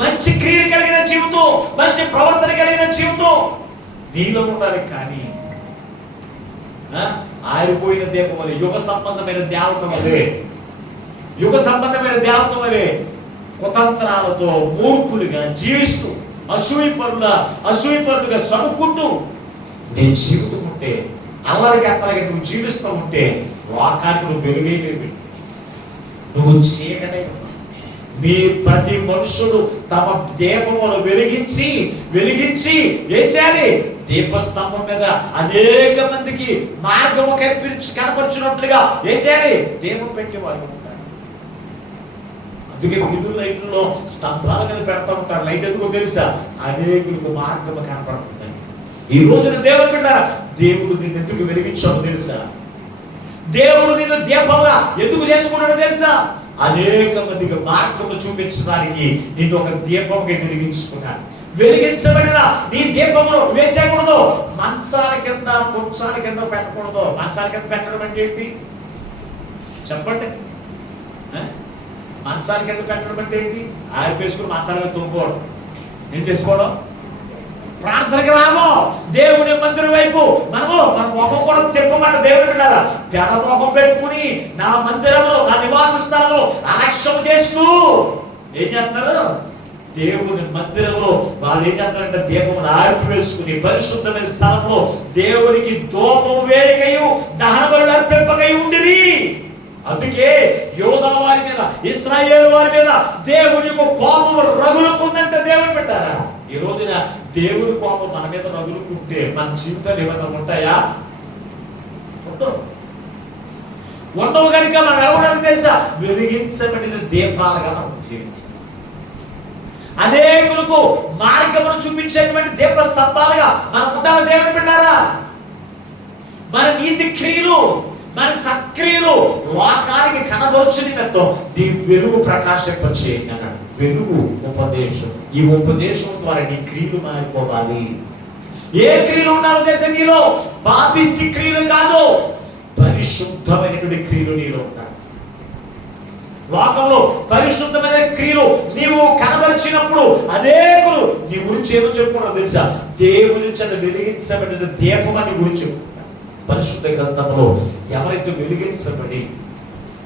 మంచి క్రియలు కలిగిన జీవితం, మంచి ప్రవర్తన కలిగిన జీవితం నీలో ఉండాలి. కానీ ఆరిపోయిన దీపం వలె, యుగ సంబంధమైన దేవత వలె కుతంత్రాలతో మూర్ఖులుగా జీవిస్తూ అసూయపరులుగా సణుక్కుంటూ నీ జీవితం ఉంటే, అల్లరికత్తలుగా నువ్వు జీవిస్తూ ఉంటే లోకానికి నువ్వు వెలుగైపోయి నువ్వు చీకటై. మీ ప్రతి మనుషుడు తమ దీపమును వెలిగించి ఏం చేయాలి? దీపస్తంభం మీద అనేక మందికి మార్గము కనపరిచినట్లుగా ఏం చేయాలి? దీపం పెట్టేవాళ్ళు ఉంటారు. అందుకే వీధుల లైట్లలో స్తంభాల మీద పెడతా ఉంటారు. లైట్ ఎందుకో తెలుసా? అనేకులకు మార్గము కనపడుతుంది. ఈ రోజున దేవుడు పెట్టారా? దేవుడు నిన్ను ఎందుకు వెలిగించాడో తెలుసా? దేవుడు నిన్ను దీపంగా ఎందుకు చేసుకున్నాడో తెలుసా? అనేక మందికి మార్గము చూపించడానికి నిన్ను ఒక దీపంగా వెలిగించబడిన నీ దీపమును నువ్వేం చేయకూడదు? మంచాల కింద పెట్టకూడదు. మంచాల కింద పెట్టడం అంటే ఏంటి చెప్పండి? మంచాల కింద పెట్టడం అంటే ఏంటి? ఆరిపేసుకుని మంచాల మీద తొంగోవడం. ఏం చేసుకోవడం? ప్రార్థనకి రాము, దేవుని మందిరం వైపు మన ముఖం కూడా తిప్పమంట. దేవుని పెట్టారా? పెడ ముఖం పెట్టుకుని నా మందిరంలో, నా నివాస స్థలంలో అలక్ష్యం చేస్తూ ఏం చేస్తున్నారు? దేవుని మందిరంలో వాళ్ళు ఏం చేస్తారంటే దీపమును ఆర్పివేసుకుని పరిశుద్ధమైన స్థలంలో దేవునికి ధూపం వేయకయు దహన బలులు అర్పింపకయు ఉండిరి. అందుకే యోధా వారి మీద, ఇశ్రాయేలు వారి మీద దేవుని యొక్క కోపం రగులుకుందంటే దేవుని పెట్టారా? ఈ రోజున దేవుని కోపం మన మీద రగులుకుంటే మన జీవితాలు ఏమైనా ఉంటాయా? ఉండవు. కనుక మనం ఎవరికి తెలుసా? వెలిగించబడిన దీపాలుగా మనం జీవించాలి. అనేకులకు మార్గమును చూపించేటువంటి దీప స్తంభాలుగా మనం ఉండాలి. దేవుని పెట్టారా? మన నీతి క్రియలు, మన సత్క్రియలు లోకానికి కనబరుచు నిమిత్తం నీ వెలుగు ప్రకాశింపచేయండి అన్నాడు. వెలుగు ఉపదేశం. ఈ ఉపదేశం ద్వారా నీ క్రియలు మారిపోవాలి. ఏ క్రియలు ఉండాలో తెలుసా? నీలో పాపిష్టి క్రియలు కాదు, పరిశుద్ధమైనటువంటి క్రియలు నీలో ఉండాలి. లోకంలో పరిశుద్ధమైన క్రియలు నీవు కనబరిచినప్పుడు అనేకులు నీ గురించి ఏమో చెప్పుకున్నావు తెలుసా? దేవుని చేత వెలిగించబడిన దీపం అని గురించి చెప్పుకుంటారు. పరిశుద్ధ గ్రంథంలో ఎవరైతే వెలిగించబడి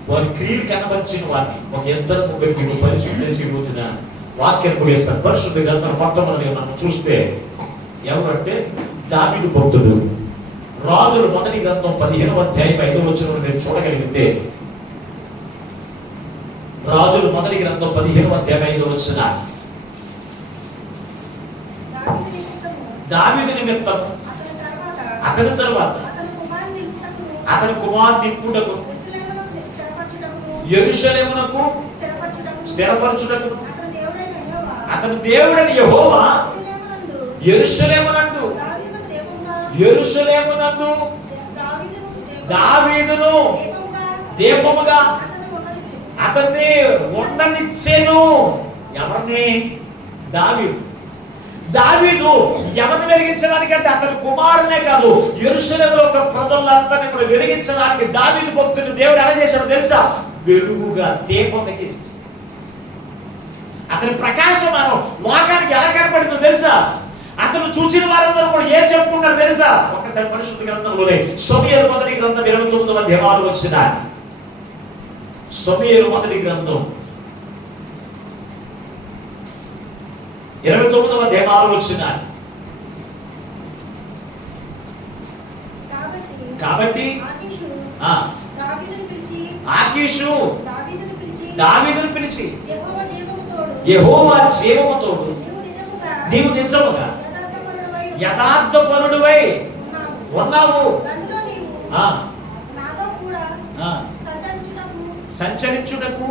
వారి క్రియలు కనబరిచిన వారిని ఒక ఇద్దరు ముగ్గురికి పరిశుద్ధ చేసి రోజున వాక్యాన్ని ముగిస్తారు. పరిశుద్ధ గ్రంథం మొట్టమొదటి మనం చూస్తే ఎవరంటే దావీదు భక్తుడు. రాజుల మొదటి గ్రంథం 15వ అధ్యాయం 5వ వచనం నేను చూడగలిగితే, రాజుల మొదటి గ్రంథం 15వ అధ్యాయం 5వ వచనం దావీదు నిమిత్తం అతని తరువాత అతని కుమారుని నింపుటకు యెరూషలేమునకు స్థిరపరచుటకు అతని దేవుడైన యెహోవా యెరూషలేమునందు దావీదును దీపముగా అతన్ని ఉండనిచ్చెను. ఎవరిని? దావీదు ఎవరిని వెలిగించడానికంటే అతని కుమారునే కాదు, యెరూషలేములో ఒక ప్రజలందరినీ కూడా వెలిగించడానికి దావీదు భక్తుని దేవుడు ఎలా చేశాడో తెలుసా? వెలుగుగా దీపంగా చేసి అతని ప్రకాశం మనం లోకానికి ఎలా కనపడిందో తెలుసా? అతను చూసిన వారందరూ కూడా ఏం చెప్పుకుంటారు తెలుసా? ఒక్కసారి పరిశుద్ధ గ్రంథంలోనే సమూయేలు మొదటి గ్రంథం 29వ అధ్యాయం వచ్చిన సమూయేలు మొదటి గ్రంథం 29వ అధ్యాయం వచ్చిన కాబట్టి ఆకీషు దావీదును పిలిచి యెహోవా జీవముతోడు నీవు నిజముగా యథార్థపరుడువై ఉన్నావు, సంచరించుటకు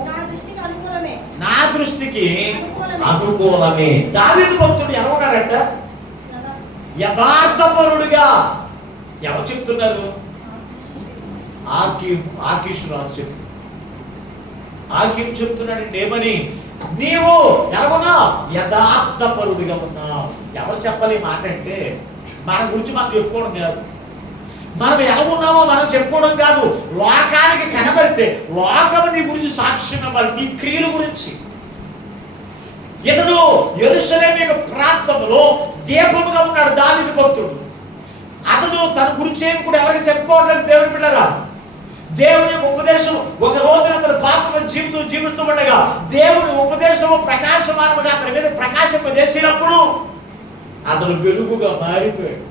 నా దృష్టికి అనుకూలమే. దావీదు భక్తుడు ఎలా ఉన్నాడంట? యథార్థపరుడుగా. ఎవరు చెప్తున్నారు? ఆకీషు రాజు చెప్తున్నారు. ఆకీం చెప్తున్నాడంటే ఏమని? నీవు ఎలాగున్నావు? యథార్థపరుడిగా ఉన్నావు. ఎవరు చెప్పాలి మాట అంటే? మన గురించి మనం చెప్పుకోవడం కాదు, మనం ఎలాగున్నామో మనం చెప్పుకోవడం కాదు. లోకానికి కనబడితే లోకం నీ గురించి సాక్ష్యం ఇవ్వాలి, నీ క్రియల గురించి. ఇతడు యెరూషలేము ప్రాంతంలో దీపముగా ఉన్నాడు దావీదు భక్తుడు. అతడు తన గురించి ఏమి కూడా ఎవరికి చెప్పుకోవట్లేదు. దేవుని బిడ్డలారా, దేవుని యొక్క ఉపదేశం ఒక రోజున అతను పాపం జీవిస్తూ ఉండగా దేవుని ఉపదేశము ప్రకాశమానముగా అతని మీద ప్రకాశింపజేసినప్పుడు అతను వెలుగుగా మారిపోయాడు.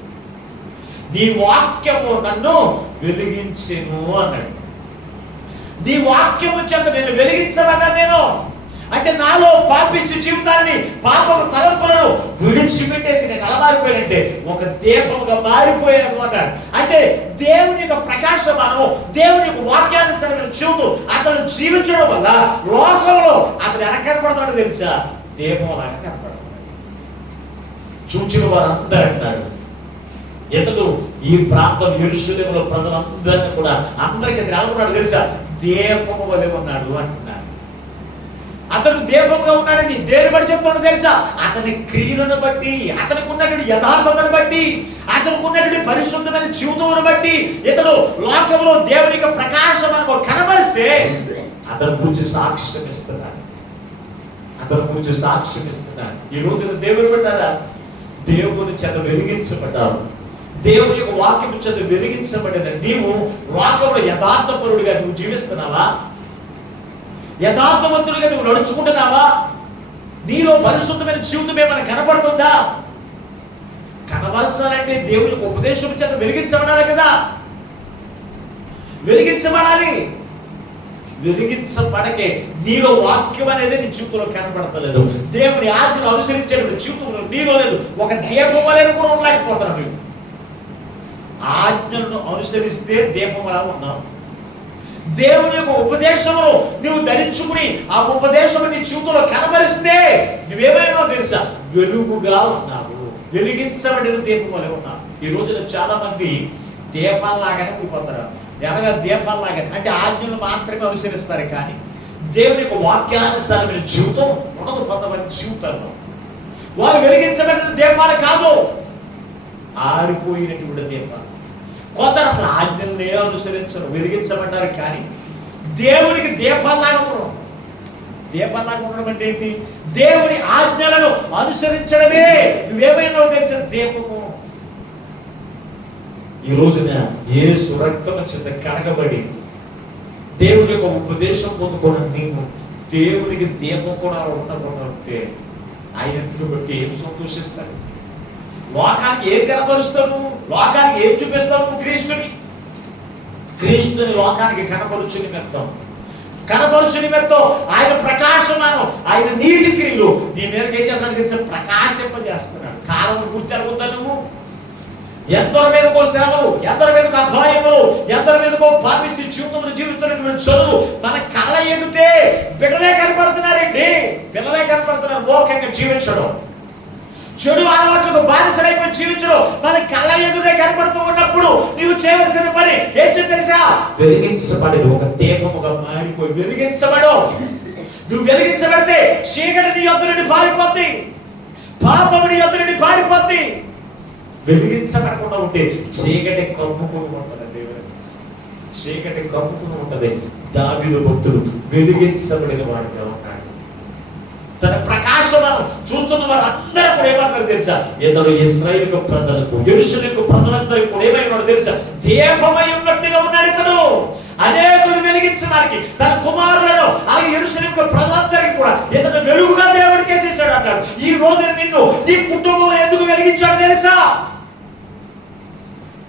నీ వాక్యము నన్ను వెలిగించెను అన్నాడు. నీ వాక్యము చేత నేను వెలిగించబడ్డా. నేను అంటే నాలో పాపిష్టి జీవితాన్ని, పాపము తలంపులను విడిచిపెట్టేసి నేను ఎలా మారిపోయానంటే ఒక దీపముగా మారిపోయాను అన్నాడు. అంటే దేవుని యొక్క ప్రకాశమానము, దేవుని యొక్క వాక్యానుసరమైన జీవితం అతను జీవించడం వల్ల లోకంలో అతను ఎలా కనపడతాడో తెలుసా? దీపం లాగా కనపడతాడు. చూచిన వారందరూ అంటారు, ఇతడు ఈ ప్రాంతం యెరూషలేములో ప్రజలందరినీ కూడా అందరికీ ఎలా ఉన్నాడు తెలుసా? దీపము వలె ఉన్నాడు అంటున్నారు. అతడు దీపంగా ఉన్నాడని దేని బట్టి చెప్తున్నాడు తెలుసా? అతని క్రియలను బట్టి, అతనికి ఉన్నటువంటి యథార్థతను బట్టి, అతనికి ఉన్నటువంటి పరిశుద్ధమైన జీవితమును బట్టి ఇతడు లోకంలో దేవుని యొక్క ప్రకాశం కనబరిస్తే అతని గురించి సాక్ష్యం ఇస్తున్నాడు. ఈ రోజున దేవుని పెట్టారా? దేవుని చేత వెలిగించబడ్డారు. దేవుని యొక్క వాక్యం చేత వెలిగించబడిన నీవు లోకంలో యథార్థపరుడిగా నువ్వు జీవిస్తున్నావా? యథార్థవంతుడిగా నువ్వు నడుచుకుంటున్నావా? నీలో పరిశుద్ధమైన జీవితం ఏమైనా కనబడుతుందా? కనబరచాలంటే దేవునికి ఉపదేశం చేత వెలిగించబడాలి కదా. వెలిగించబడకే నీలో వాక్యం అనేది నీ జీవితంలో కనబడతలేదు. దేవుని ఆజ్ఞను అనుసరించేటువంటి జీవితంలో నీలో లేదు. ఒక దీపం అనేది కూడా ఉండలేకపోతున్నావు. నువ్వు ఆజ్ఞలను అనుసరిస్తే దీపం అలా ఉన్నావు. దేవుని యొక్క ఉపదేశమును నువ్వు ధరించుకుని ఆ ఉపదేశము నీ జీవితంలో కనబరిస్తే నువ్వేమైనా తెలుసా? వెలుగుగా ఉన్నావు, వెలిగించబడిన దీపం వలె ఉన్నావు. ఈ రోజున చాలా మంది దీపాల్లాగానే ఉండిపోతారు. ఎలాగా దీపాల్లాగా అంటే ఆజ్ఞలు మాత్రమే అనుసరిస్తారు, కానీ దేవుని యొక్క వాక్యానుసారమైన జీవితం ఉండదు. కొంతమంది జీవితాల్లో వారు వెలిగించబడిన దీపాలు కాదు, ఆరిపోయినటువంటి దీపాలు. కొందరు అసలు ఆజ్ఞలనే అనుసరించరు, వెలిగించబడ్డారు, కానీ దేవునికి దీపాల్లాగా ఉండడం. అంటే ఏంటి? దేవుని ఆజ్ఞలను అనుసరించడమే నువ్వేమైనా తెలిసిన దీపము. ఈ రోజున యేసు రక్తము చేత కడగబడి దేవుని యొక్క ఉపదేశం పొందుకోవడం నీవు దేవునికి దీపం కూడా ఉండకుండా ఉంటే ఆయనను బట్టి ఏం సంతోషిస్తాడు? లోకానికి ఏం కనపరుస్తావు? లోకానికి ఏం చూపిస్తావు? క్రీస్తుని లోకానికి కనపరుచు నిమిత్తం కనపరుచు నిమిత్తం ఆయన ప్రకాశమానం, ఆయన నీతి క్రియలు నీ మీదకి ఏం చేస్తున్నాడు? ప్రకాశింపజేస్తున్నాడు. కాలం గుర్తు ఎలాగుందా? నువ్వు ఎందరి మీదకో శ్రమలు, ఎందరి మీదకో అపాయములు, ఎందరి మీదకో పాపిష్టి జీవితున్నటువంటి చదువు మన కళ్ళ ఎదుటే బిడ్డలే కనపడుతున్నారండి. పిల్లలే కనపడుతున్నారు. మోకంగా జీవించడం, చెడు అలవాట్లకు బానిసలైపోయి జీవించడం మన కళ్ళ ఎదుటే కనపడుతూ ఉన్నప్పుడు నీవు చేయవలసిన పని ఏంటో తెలుసా? వెలిగించబడి ఒక దీపముగా మారిపోయి వెలిగించబడు. నువ్వు వెలిగించబడితే చీకటి నీ యొద్ద నుండి పారిపోద్ది, పాపము నీ యొద్ద నుండి పారిపోద్ది. వెలిగించబడకుండా ఉంటే చీకటి కమ్ముకుని ఉంటుంది. దేవుడు చీకటి కమ్ముకుని ఉంటుంది. దావీదు భక్తుడు వెలిగించబడిన వాడుగా ఉన్నాడు. తన ప్రకాశం చూస్తున్న వారు అందరూ కూడా ఏమన్నారు తెలుసా? ఇతడు ఇశ్రాయేలు ప్రజలకు, యెరూషలేము ప్రజలందరికీ కూడా ఏమైనాడు తెలుసా? దీపమై ఉన్నట్టుగా ఉన్నాడు ఇతడు. అనేకులు వెలిగించడానికి తన కుమారులను, అలాగే యెరూషలేము ప్రజలందరికీ కూడా ఇతను వెలుగుగా దేవుడు చేసేసాడు అన్నాడు. ఈ రోజు నిన్ను నీ కుటుంబంలో ఎందుకు వెలిగించాడు తెలుసా?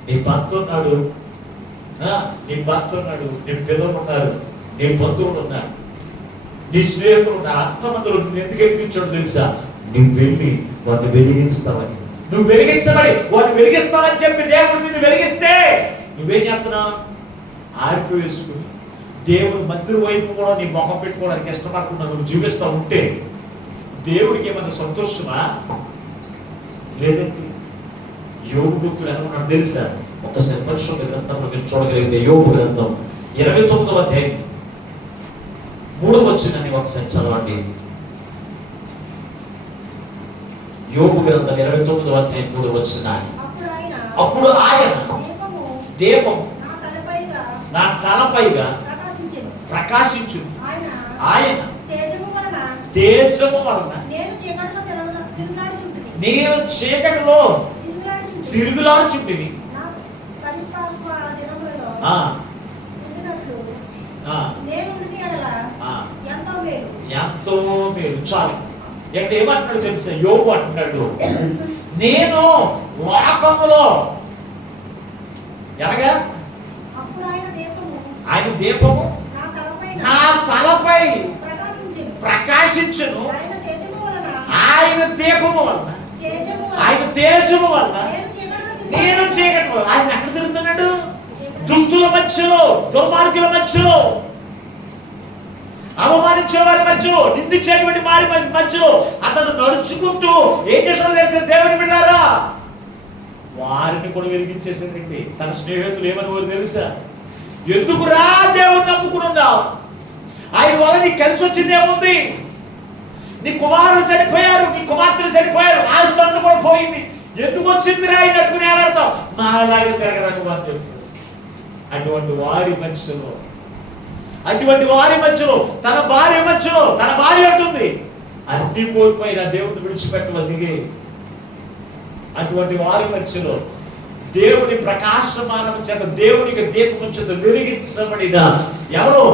నీ భర్త ఉన్నాడు, నీ పిల్లలు ఉన్నారు, నీ బంధువులు ఉన్నారు, నీ స్నేహితులు ఉన్నారు, అంతమందిలో నువ్వు ఎందుకు ఎక్కించాడు తెలుసా? నువ్వు వెళ్ళి వాడిని వెలిగిస్తావని, నువ్వు వెలిగించబడి వాడిని వెలిగిస్తావని చెప్పి దేవుడు నిన్ను వెలిగిస్తే నువ్వేం చేస్తున్నావు? ఆరిపోయేసుకుని దేవుడు మందిరం వైపు కూడా నీ మొహం పెట్టుకోవడానికి ఇష్టపడకుండా నువ్వు జీవిస్తూ ఉంటే దేవుడికి ఏమన్నా సంతోషమా? లేదండి. యోబు భక్తుడు ఎలా ఉన్నాడు తెలుసా? ఒకసారి పరిశుద్ధ గ్రంథంలో మీరు చూడగలిగితే యోబు గ్రంథం 29వ అధ్యాయం 3వ వచనాన్ని ఒకసారి చదవండి. యోబు గ్రంథం 29వ అధ్యాయం 3వ వచనాన్ని. అప్పుడు ఆయన దీపం నా తలపైగా ప్రకాశించు, ఆయన తేజము వలన నేను చీకటిలో తిరుగులాడుచుంటిని. ఎంతో మేలు. చాలు. ఇక్కడ ఏమంటున్నాడు తెలుసా? యోబు అంటున్నాడు, నేను లోకములో ఎలాగా ఆయన దీపము నా తలపై ప్రకాశించును, ఆయన దీపము వలన, ఆయన తేజము వలన నేను చీకటి. ఆయన ఎక్కడ తిరుగుతున్నాడు? దుష్టుల మధ్యలో, దుర్మార్గుల మధ్యలో, అవమానించే వారి మధ్యలో, నిందించేటువంటి వారి మధ్యలో అతను నడుచుకుంటూ ఏం చేస్తాడో తెలిసిన దేవుని బిడ్డారా, వారిని కూడా వెలిగించేసిందండి. తన స్నేహితులు ఏమని తెలుసా? ఎందుకురా దేవుని నమ్ముకున్నావు? ఆయన వల్ల నీకు కలిసి వచ్చింది ఏముంది? నీ కుమారులు చనిపోయారు, నీ కుమార్తెలు చనిపోయారు, ఆస్తి అంతా కూడా పోయింది. ఎందుకు వచ్చింది రా ఆయన అట్టుకుని ఎలాడతావు? నా అలాగే తిరగదాన్ని అని చెప్తాడు. అటువంటి వారి మధ్యలో తన భార్య మధ్యలో, తన భార్య ఉంటుంది అన్ని కోల్పోయిన దేవుడిని విడిచిపెట్టవద్దిగే. అటువంటి వారి మధ్యలో దేవుని ప్రకాశమానం చేత, దేవునికి దీపం చేత వెలిగించబడిన ఎవరో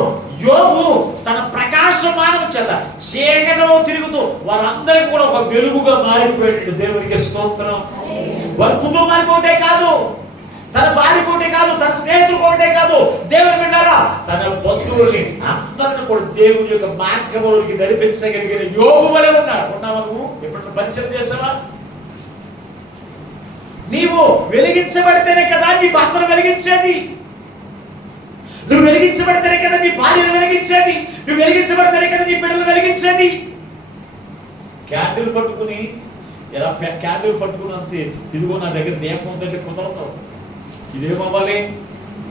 యోబు తన ప్రకాశమానం చేత చీకటిలో తిరుగుతూ వారందరికీ కూడా ఒక వెలుగుగా మారిపోయాడు. దేవునికి స్తోత్రం. వారి కుటుంబానికి ఒకటే కాదు, తన భార్య ఒకటే కాదు, తన స్నేహితులు ఒకటే కాదు, దేవుని బిడ్డారా తన బంధువుల్ని అందరిని కూడా దేవుని యొక్క మార్గంలోకి నడిపించగలిగిన యోబు వలె ఉన్నావా? నువ్వు ఎప్పుడైనా పరిశీలన చేసావా? నీవు వెలిగించబడితేనే కదా నీ భర్తను వెలిగించేది, నువ్వు వెలిగించబడితేనే కదా నీ భార్యను వెలిగించేది, నువ్వు వెలిగించబడితేనే కదా నీ బిడ్డలు వెలిగించేది. క్యాండిల్ పట్టుకుని ఎలా క్యాండిల్ పట్టుకుని అంతే ఇదిగో నా దగ్గర దీపం ఉందంటే కుదరతావు. ఇదేమవ్వాలి?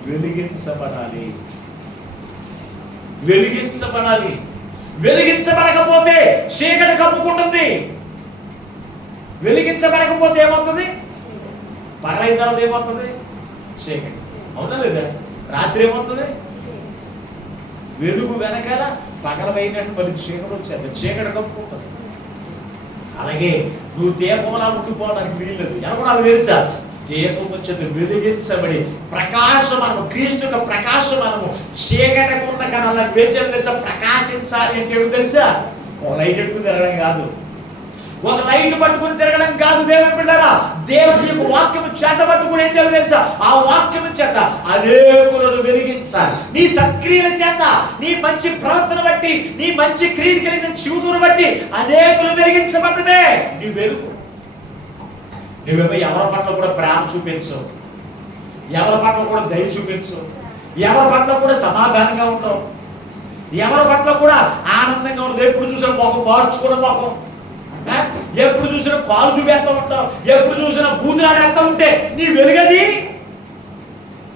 వెలిగించబడాలి. వెలిగించబడకపోతే చీకటి కప్పుకుంటుంది. వెలిగించబడకపోతే ఏమవుతుంది? పగలైన తర్వాత ఏమవుతుంది? చీకటి. అవునా లేదా? రాత్రి ఏమవుతుంది? వెలుగు వెనకాల పగలమైనట్టు మళ్ళీ చీకటి వచ్చేది, చీకటి కప్పుకుంటుంది. అలాగే నువ్వు దీపంలా ఉండిపోవడానికి వీల్లేదు. ఎవరు నాకు తెలుసా? దీపం వచ్చేది వెలిగించబడి ప్రకాశమానము, క్రీస్తు యొక్క ప్రకాశమానము చీకటికి ఉన్న కన్నా ప్రకాశించాలి అంటే ఏమిటి తెలుసా? ఒక లైట్ ఎక్కువ తిరగడం కాదు, ఒక లైట్ పట్టుకుని తిరగడం కాదు. దేవుని బిడ్డలారా, దేవుని యొక్క వాక్యము చేత పట్టుకుని ఏం చేయాలి తెలుసా? ఆ వాక్యము చేత అనేకులను వెలిగించి వెలిగించాలి. నీ సత్క్రియల చేత, నీ మంచి ప్రవర్తన బట్టి, నీ మంచి క్రియ కలిగిన జీవితం బట్టి అనేకులు వెలిగించబడమే నీ వెలుగు. నువ్వేమో ఎవరి పట్ల కూడా ప్రేమ చూపించు, ఎవరి పట్ల కూడా దయ చూపించు, ఎవరి పట్ల కూడా సమాధానంగా ఉండవు, ఎవరి పట్ల కూడా ఆనందంగా ఉండదు. ఎప్పుడు చూసినా మొఖం మార్చుకున్న మొఖం, ఎప్పుడు చూసినా కాలు చూపేస్తా ఉంటావు, ఎప్పుడు చూసినా బూతులాడేస్తా ఉంటే నీ వెలుగది.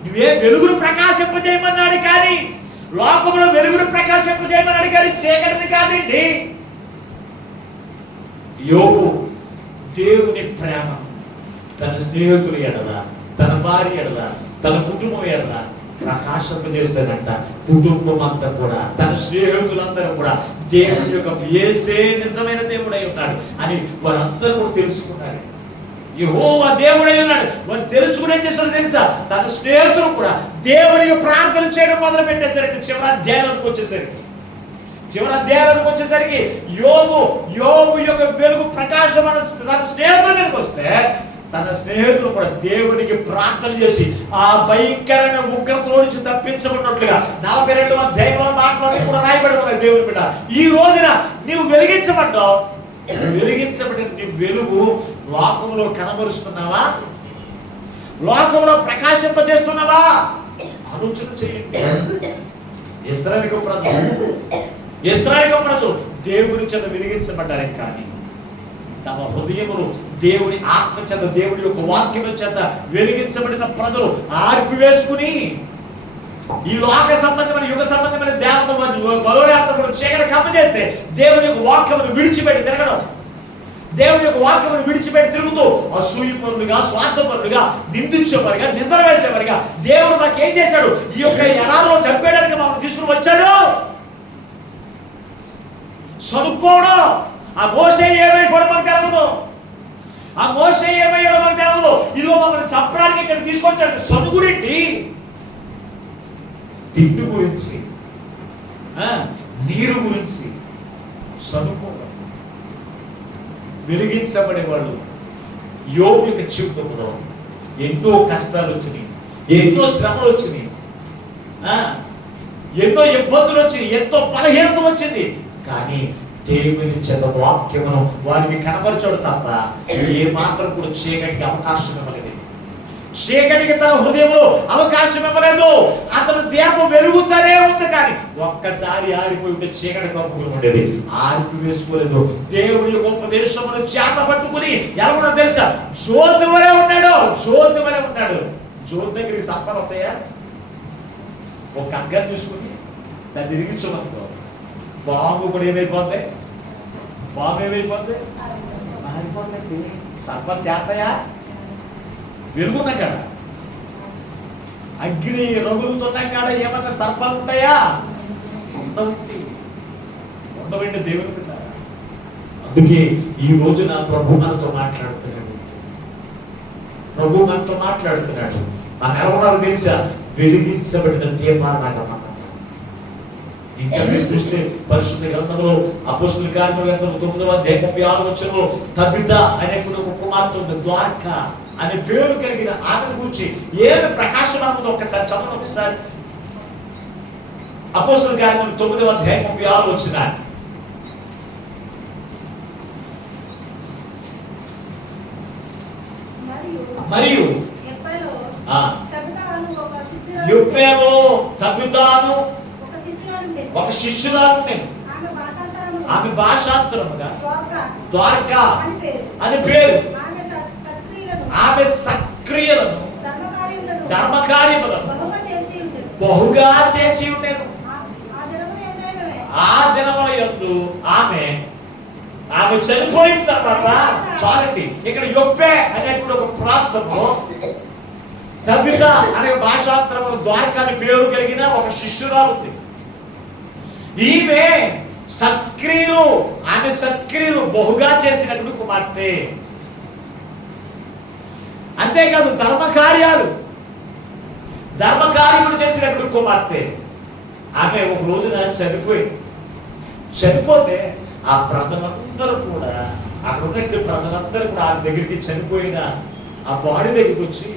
నువ్వే వెలుగును ప్రకాశింపజేయమన్నాడు కానీ, లోకంలో వెలుగును ప్రకాశింపజేయమన్నాడు కానీ చీకటిని కాదండి. యోబు దేవుని ప్రేమ తన స్నేహితులు ఎడల, తన భార్య ఎడల, తన కుటుంబం ఎడల ప్రకాశింపజేస్తాడంట. కుటుంబం అంతా కూడా, తన స్నేహితులందరూ కూడా దేవుని యొక్క యేసే నిజమైన దేవుడై ఉన్నాడు అని వారందరూ కూడా తెలుసుకున్నారు. యెహోవా దేవుడై ఉన్నాడు వారు తెలుసుకునే చేశారు తెలుసా? తన స్నేహితులు కూడా దేవునికి ప్రార్థన చేయడం మొదలు పెట్టేసరికి చివరి అధ్యాయానికి వచ్చేసరికి యోబు యొక్క వెలుగు ప్రకాశం తన స్నేహితులకు వస్తే, తన స్నేహితులు కూడా దేవునికి ప్రార్థన చేసి ఆ భయంకరమైన ఉగ్రత నుంచి తప్పించబడినట్లుగా 42వ అధ్యాయంలో మాటలు కూడా రాయబడి ఉన్నాయి. దేవుని బిడ్డ, ఈ రోజున నీవు వెలిగించబడ్డావు. వెలిగించబడిన నీ వెలుగు లోకంలో కనబరుస్తున్నావా? లోకంలో ప్రకాశింపజేస్తున్నావా? ఆలోచన చేయండి. ఇశ్రాయేలు ప్రజలు దేవుని చేత వెలిగించబడ్డారే కానీ తమ హృదయములు దేవుని ఆత్మ చేత, దేవుడి యొక్క వాక్యం చేత వెలిగించబడిన ప్రజలు ఆర్పివేసుకుని ఈ లోక సంబంధమైన, యుగ సంబంధమైన దేవత బలోయాత్మలు చీకటి కప్పజేస్తే దేవుని యొక్క వాక్యమును విడిచిపెట్టి తిరగడం, దేవుని యొక్క వాక్యమును విడిచిపెట్టి తిరుగుతూ అసూయపరులుగా, స్వార్థపరులుగా, నిందించేవారుగా, నిందలు వేసేవారుగా, దేవుడు మాకు ఏం చేశాడు? ఈ యొక్క ఎడారిలో చంపేయడానికి మమ్మల్ని తీసుకుని వచ్చాడు. చదువుకోవడం ఆ మోషే ఏమైపోవడం మనకు తెలవదు. ఆ మోషే ఏమయ్యాడో మనకు తెలవదు. ఇదిగో మమ్మల్ని చంపడానికి ఇక్కడ తీసుకొచ్చాడు. చదువుకునేంటి, తిండి గురించి, నీరు గురించి చదువుకోవడం. వెలిగించబడే వాళ్ళు యోబు యొక్క జీవితంలో ఎన్నో కష్టాలు వచ్చినాయి, ఎన్నో శ్రమలు వచ్చినాయి, ఎన్నో ఇబ్బందులు వచ్చినాయి, ఎంతో బలహీనత వచ్చింది. కానీ దేవుని చేత వాక్యమును వారికి కనపరచడు తప్ప ఏ మాత్రం కూడా చీకటికి అవకాశం ఇవ్వలేదు. చీకటికి తన హృదయంలో అవకాశం ఇవ్వలేదు. అతను దీపం వెలుగుతూనే ఉంది కానీ ఒక్కసారి ఆరిపోయి ఉంటే చీకటి కప్పుకుని ఉండేది. ఆరిపి వేసుకోలేదు. దేవుని యొక్క ఉపదేశమును చేత పట్టుకుని ఎలా తెలుసా? జ్యోతి వలె ఉన్నాడు. జ్యోతి దగ్గరికి సర్పాలు వస్తాయా? ఒక ఖడ్గాన్ని తీసుకుని దాన్ని తిరిగించమనుకో, బాంబు కూడా ఏమైపోద్ది? మారిపోద్దండి. సర్పం చేతయా? వెలుగున్నా కదా, అగ్ని రగులుతున్నాం కాడ ఏమన్నా సర్పాలు ఉంటాయా? ఉండవండి దేవుని బిడ్డ. అందుకే ఈ రోజున ప్రభు మనతో మాట్లాడుతున్నాడు. మనం ఎలా ఉన్నారో తెలుసా? వెలిగించబడిన దీపాలాగా. ఇంకా మీరు చూస్తే పరిశుద్ధ గ్రంథంలో అపోస్తలుల కార్యముల గ్రంథం 9వ అధ్యాయం 36వ వచనంలో తబిత అనే ఒక కుమార్తె ఉంది. ద్వారక అనే పేరు కలిగిన ఆమె గురించి ఏమి ప్రకాశమానదో ఒక్కసారి చదవండి. ఒకసారి అపోస్తలుల కార్యముల 9వ అధ్యాయం 36వ వచనం. మరియు యొప్పేలో తబితాను ఒక శిష్యురాలు, ఆమె భాషాంతరముగా ద్వారక అని పేరు. ఆమె సక్రియలను, ధర్మకార్యములను బహుగా చేసి ఉండేను. ఆ దినముల యందు ఆమె చనిపోయిన తర్వాత చాలండి. ఇక్కడ యొప్పే అనేటువంటి ఒక ప్రాంతంలో తబిత అనే భాషాంతరములు ద్వారక అని పేరు కలిగిన ఒక శిష్యురాలు ఉంది. ఆమె సత్క్రియలు బహుగా చేసినటువంటి కుమార్తె. అంతేకాదు ధర్మకార్యములు చేసినటువంటి కుమార్తె. ఆమె ఒక రోజున చనిపోతే ఆ ప్రజలందరూ కూడా, అక్కడ ఉన్నటువంటి ప్రజలందరూ కూడా ఆమె దగ్గరికి, చనిపోయిన ఆ బాడీ దగ్గరికి వచ్చి,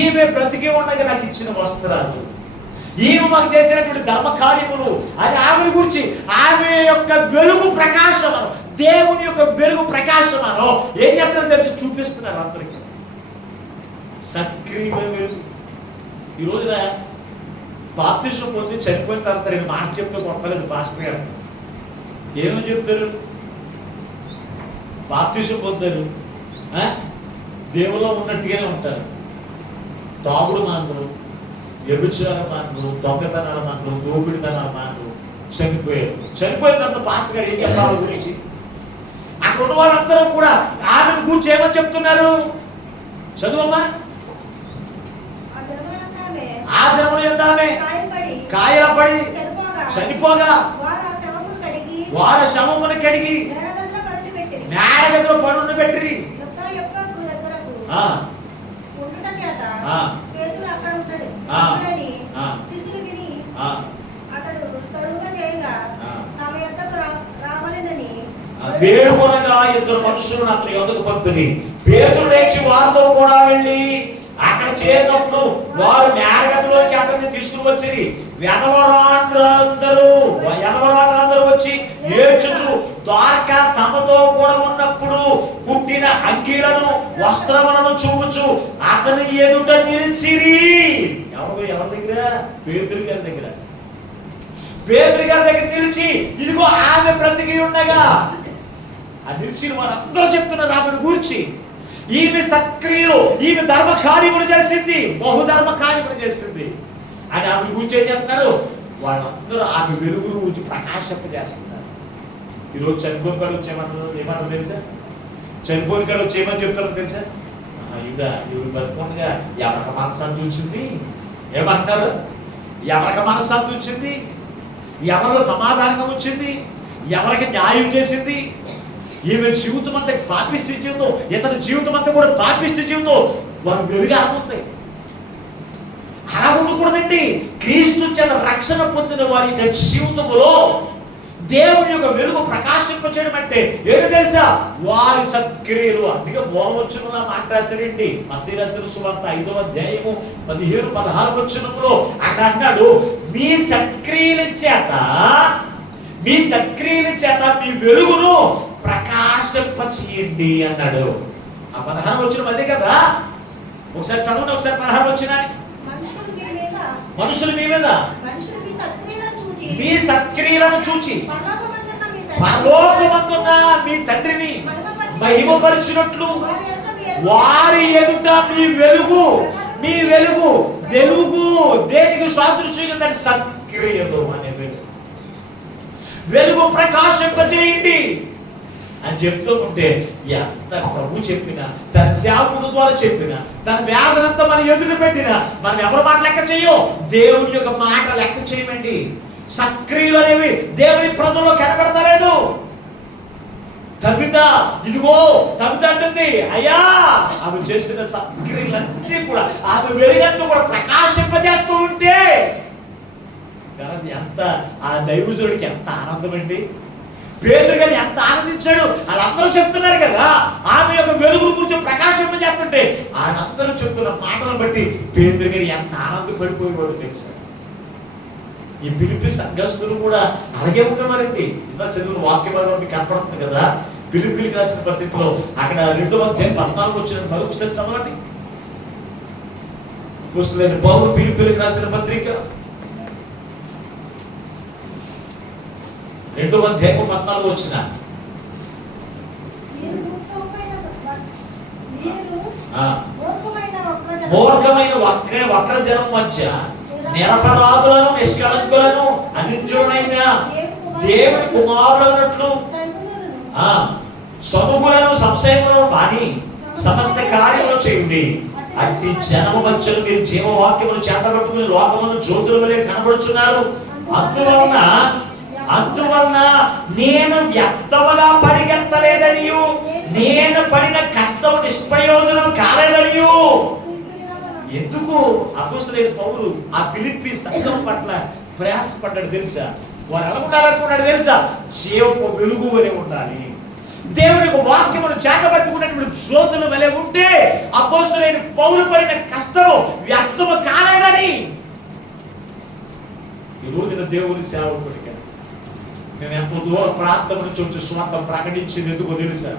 ఈమె బ్రతికి ఉండగా నాకు ఇచ్చిన వస్త్రాలు, ఈమె మాకు చేసినటువంటి ధర్మ కార్యములు అని ఆమె గురించి, ఆమె యొక్క వెలుగు ప్రకాశమను, దేవుని యొక్క వెలుగు ప్రకాశమను ఏం చెప్తారో తెలిసి చూపిస్తున్నారు అందరికీ. సక్రియ వెలుగు. ఈ రోజున బాప్తిసం పొంది చనిపోయిన తర్వాత నేను మాట చెప్తే కొట్టలేదు పాస్టర్ గారు. ఏమని చెప్తారు? బాప్తిసం పొందారు, దేవుల్లో ఉన్నట్టుగానే ఉంటారు. తాగుడు మానరు, వ్యభిచార మానరు, దొంగతనాల మానరు, దోపిడితనాల మానరు, చనిపోయారు. చనిపోయిన తర్వాత పాస్టర్ గారు ఏం చెప్పాలి గురించి? అక్కడ ఉన్న వాళ్ళందరూ కూడా ఆమెను గురించి ఏమని చెప్తున్నారు? చదువమ్మా. ఆ దినమున యందు ఆమె కాయలపడి చనిపోగా వారు శవమును కడిగి మేడగదిలో పనులు పెట్టిరి. వేడుకొనగా ఇద్దరు మనుషులను అతని యొద్దకు పంపిరి. పేతురు లేచి వారితో కూడా వెళ్ళి అక్కడ చేరినప్పుడు వారు మేడగదిలోకి అతన్ని తీసుకుని వచ్చి యనవరాండ్రందరూ వచ్చి ఏడ్చుచు ద్వారక తమతో కూడా ఉన్నప్పుడు కుట్టిన అంగీలను వస్త్రములను చూపుచు అతని ఎదుట నిలిచిరి. ఎవరి దగ్గర? పేతురు గారి దగ్గర. పేతురు గారి దగ్గర నిలిచి ఇదిగో ఆమె బ్రతికి ఉండగా ఆ నిలిచిన వారందరూ చెప్తున్నారు ఆమెను గూర్చి. ఈమె సక్రియులు, ఈమె ధర్మ కార్యములు చేసింది, బహుధర్మ కార్యములు చేసింది అని ఆమె గురించి ఏం చెప్తున్నారు? వాళ్ళందరూ ఆమె వెలుగును గురించి ప్రకాశింపజేస్తున్నారు. ఈరోజు చనిపోయిన కాడ వచ్చేయమన్నారు. ఏమన్నా తెలుసా? చనిపోయిన కాడ వచ్చేయమని చెప్తారు తెలుసా? ఇవి బతుకుండగా ఎవరికి మనశ్శాంతి వచ్చింది? ఏమంటారు? ఎవరికి మనశ్శాంతి వచ్చింది? ఎవరికి సమాధానం వచ్చింది? ఎవరికి న్యాయం చేసింది? ఈమె జీవితం అంతా పాపిష్టి జీవితం, ఇతని జీవితం అంతా కూడా పాపిష్టి జీవితం. వారు వెలుగు ఆగుంది. అలా ఉండకూడదండి. క్రీస్తు చేత రక్షణ పొందిన వారి యొక్క జీవితంలో దేవుని యొక్క వెలుగు ప్రకాశింపచేయడం అంటే ఏమి తెలుసా? వారి సత్క్రియలు. అందుకే మూలవచనంలో మాట్లాడారండి. మత్తయి రాసిన సువార్త 5వ అధ్యాయము 15-16 వచనంలో అక్కడ అన్నాడు, మీ సత్క్రియల చేత మీ వెలుగును ప్రకాశింపచేయండి అన్నాడు. ఆ 16 వచనం అదే కదా. ఒకసారి చదవండి, ఒకసారి 16 వచనాన్ని. మనుషులు మీ మీద మీ సత్క్రియలను చూచి పరలోకమందున్న మీ తండ్రిని మహిమపరిచినట్లు వారి ఎదుట మీ వెలుగు దేనికి సాదృశ్యంగా ఉందని సత్క్రియలు అనే వెలుగు ప్రకాశింపజేయండి అని చెప్తూ ఉంటే ఎంత ప్రభు చెప్పినా, తన సేవకుడు ద్వారా చెప్పినా, తన వ్యాధనంతా మనం ఎదురు పెట్టినా మనం ఎవరి మాట లెక్క చేయో, దేవుని యొక్క మాట లెక్క చేయమండి. సక్రియలు అనేవి దేవుని ప్రజల్లో కనబడతలేదు. తబిత అంటుంది, అయ్యా ఆమె చేసిన సక్రియలన్నీ కూడా ఆమె వెలుగంతా కూడా ప్రకాశింపజేస్తూ ఉంటే ఎంత ఆ దైవజుడికి ఎంత ఆనందం అండి. పేతురు గారు ఎంత ఆనందించాడు. వాళ్ళందరూ చెప్తున్నారు కదా ఆమె యొక్క వెలుగు గురించి ప్రకాశింపజేస్తుంటే వాళ్ళందరూ చెప్తున్న మాటలను బట్టి పేతురు గారు ఎంత ఆనందపడిపోయేవాడు తెలుసా. ఈ ఫిలిప్పీ సంఘస్థులు కూడా అలాగే ఉండేవారండి. ఇలా చదివిన వాక్యం మీకు కనపడుతుంది కదా. ఫిలిప్పీకి రాసిన పత్రికలో అక్కడ 2వ అధ్యాయం 14 వచ్చిన మరొకసారి చదవండి. పుస్తకమైన పౌలు ఫిలిప్పీకి రాసిన పత్రిక 2వ అధ్యాయం 14 వచ్చిన మూర్ఖమైన వక్ర జనం మధ్య నిరపరాధులను, నిష్కళంకులను, అనిత్యులైన దేవుని కుమారులైనట్లు సముగులను సంశయములను మాని సమస్త కార్యములు చేయండి. అట్టి జనము మధ్యలో మీరు జీవవాక్యమును చేతబట్టుకుని లోకమును జ్యోతుల వలె కనబడుచున్నారు. అందువలన నేను వ్యర్థముగా పరిగెత్తలేదనియు, నేను పడిన కష్టం నిష్ప్రయోజనం కాలేదనియు. ఎందుకు అపోస్తలుడైన పౌలు ఆ ఫిలిప్పీ సంఘం పట్ల ప్రయాసపడ్డాడు తెలుసా? వారు ఎలా ఉండాలనుకున్నాడు తెలుసా? జీవపు వెలుగు వలె ఉండాలి. దేవుని యొక్క వాక్యమును చేతబట్టుకున్నటువంటి జ్యోతుల వలె ఉంటే అపోస్తలుడైన పౌలు పడిన కష్టము వ్యర్థము కాలేదని. ఈ రోజున దేవుని సేవకుడిగా నేను ఎంతో దూర ప్రాంతం నుంచి వచ్చి స్వార్థ ప్రకటించింది ఎందుకో తెలుసా?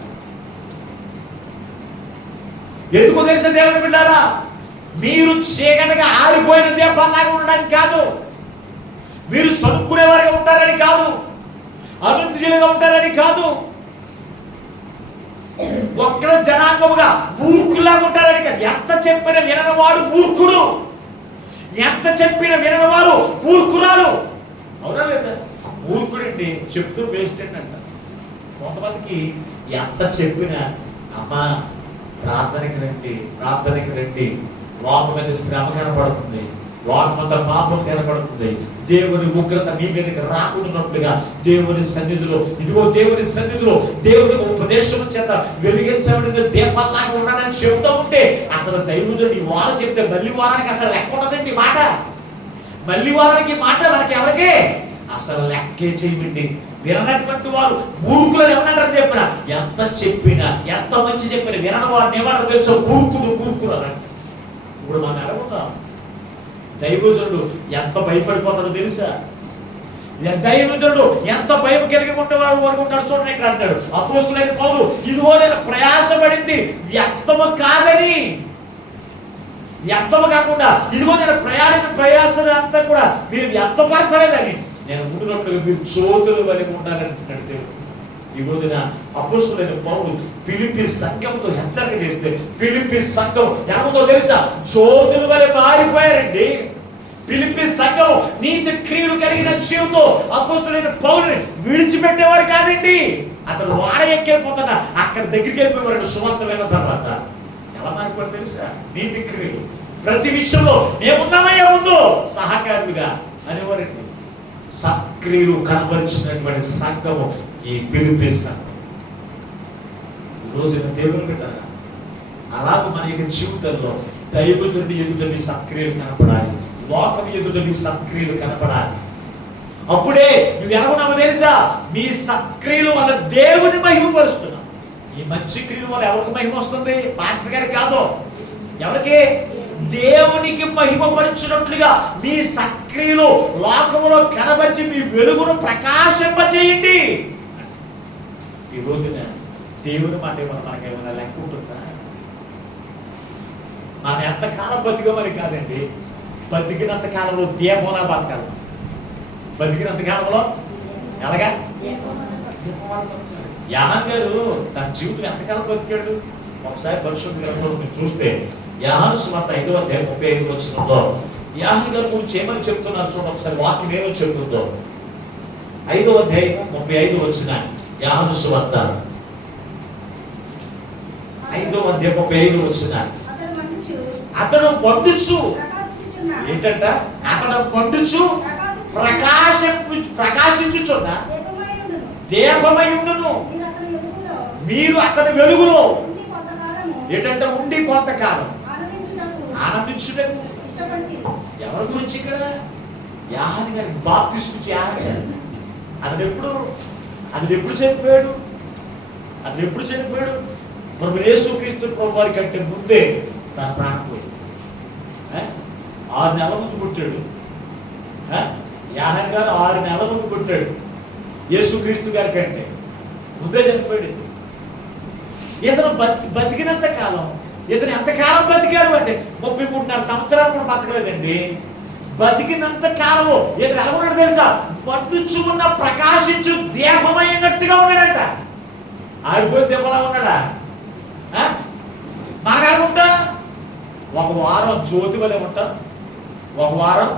ఎందుకో తెలుసా దేవుని బిడ్డారా? మీరు చీకటిగా ఆరిపోయిన దీపాలాగా ఉండడానికి కాదు, మీరు సనుక్కునే వారిగా ఉంటారని కాదు, అనుద్యులుగా ఉంటారని కాదు, ఒక్క జనాంగముగా మూర్ఖులాగా ఉంటారని కాదు. ఎంత చెప్పిన వినవాడు మూర్ఖుడు, ఎంత చెప్పిన వినవారు మూర్ఖురాలు. అవునా లేదా? మూర్ఖుడండి చెప్తూ వేస్ట్ అంట. కొంతమందికి ఎంత చెప్పినా అమ్మా ప్రార్థనకి రండి, ప్రార్థనకి రండి, లోకం మీద శ్రమ కనపడుతుంది, లోకమంతా పాపం కనపడుతుంది, దేవుని ఉగ్రత మీ మీదకి రాకున్నట్లుగా దేవుని సన్నిధిలో, ఇదిగో దేవుని సన్నిధిలో దేవుని ఉపదేశం చేత వెలిగించబడిన దీపాలాగా ఉన్నానని చెబుతూ ఉంటే అసలు దైవజనుడు ఈ వారం చెప్తే మళ్ళీ వారానికి అసలు లెక్క ఉండదండి మాట. మళ్ళీ వారానికి మాట మనకి ఎవరికి అసలు లెక్కే చేయమండి. విననటువంటి వారు మూర్ఖులను ఏమన్నారని చెప్పిన, ఎంత చెప్పినా ఎంత మంచి చెప్పిన వినని వారిని ఏమన్నా తెలుసా? మూర్ఖులు అన్నట్టు. ఇప్పుడు మనం ఎలాగున్నాం? దైవజనుడు ఎంత భయపడిపోతాడో తెలుసా? దైవజనుడు ఎంత భయం కలిగి ఉండేవాడు అనుకుంటాడు. చూడండి ఇక్కడ అంటాడు అపోస్తులైన పౌలు, ఇదిగో నేను ప్రయాసపడింది వ్యక్తము కాదని, వ్యక్తము కాకుండా ఇదిగో నేను ప్రయాసం అంతా కూడా మీరు వ్యక్తపరచలేదని, నేను ఉండినట్లుగా మీరు జ్యోతులు వలె ఉండాలంటున్నాడు దేవుడు. ఈ రోజున అపోస్తులైన పౌలు ఫిలిప్పీ సంఘంతో హెచ్చరిక చేస్తే ఫిలిప్పీ సంఘం ఏమో తెలుసా? జ్యోతుల వలె మారిపోయారండి. ఫిలిప్పీ సంఘం నీతి క్రియలు కలిగిన జీవితం అపోస్తులైన పౌలుని విడిచిపెట్టేవారు కాదండి. అతను వాడ ఎక్కిపోతున్నా అక్కడ దగ్గరికి వెళ్ళిపోయాడు. సువార్త విన్న తర్వాత ఎలా మారిపోయారు తెలుసా? నీతి క్రియలు ప్రతి విషయంలో మేమున్నామయ్యా ముందు సహకారులుగా అనేవారండి. సక్రియలు కనబరిచినటువంటి సంఘము ఈ ఫిలిప్పీ సంఘం. ఈ రోజున దేవుని బిడ్డలారా, అలాగే మన యొక్క జీవితంలో దైవజనుడి ఎదుట మీ సక్రియలు కనపడాలి, లోకం ఎదుట మీ సక్రియలు కనపడాలి. అప్పుడే నువ్వు ఎలాగున్నావో తెలుసా? మీ సక్రియల వల్ల దేవుని మహిమపరుస్తున్నావు. ఈ మంచి క్రియల వల్ల ఎవరికి మహిమ వస్తుంది? పాస్టర్ గారికి కాదు, ఎవరికి? దేవునికి మహిమపరిచినట్లుగా మీ సక్రియలు లోకములో కనబరిచి మీ వెలుగును ప్రకాశింపచేయండి. ఈ రోజున దేవుని మాట మనకేమైనా లెక్క ఉంటుందా? మనం ఎంతకాలం బతికమని కాదండి, బతికినంత కాలంలో దీపంలా బతకాలి. బతికినంత కాలంలో ఎలాగా? యాహాను గారు తన జీవితం ఎంతకాలం బతికాడు? ఒకసారి పరిశుద్ధ గ్రంథంలో మీరు చూస్తే యోహాను సువార్త 5వ అధ్యాయం 35 వచనంలో యాహాను గారి గురించి ఏమని చెప్తున్నారు చూడండి ఒకసారి. వాక్యం ఏమని చెబుతుందో 5వ అధ్యాయం 35 వచనం. యోహాను సువార్త 5వ అధ్యాయం 35 వచనం. అతడు మండుచు ఏంటంట? అతడు మండుచు ప్రకాశించుచున్న దీపమయుండును. మీరు అతని వెలుగులో ఏంటంటే ఉండి కొంతకాలం ఆనందించుటకు. ఎవరి గురించి ఇక్కడ? యాహాను గారికి బాప్తిస్మం ఇచ్చే యాహాను గారు. అతను ఎప్పుడు చనిపోయాడు? ప్రభు యేసుక్రీస్తు ప్రభు వారి కంటే ముందే తన ప్రాణం పోయింది. 6 నెలల ముందు పుట్టాడు యాహాను గారు. 6 నెలల ముందు పుట్టాడు. యేసుక్రీస్తు గారి కంటే ముందే చనిపోయాడు. ఇతను బతికినంత కాలం, ఇతను ఎంతకాలం బతికాడు అంటే 33.5 సంవత్సరాలు కూడా బతకలేదండి. బతికినంత కాలము ఇతను ఎలా ఉన్నాడు తెలుసా? మండుచు ఉన్న ప్రకాశించు దీపమైనట్టుగా ఉన్నాడట. ఆరిపోయిన దీపలా ఉన్నాడా? మనగా ఉంటా? ఒక వారం జ్యోతి వలె ఉంటా, ఒక వారం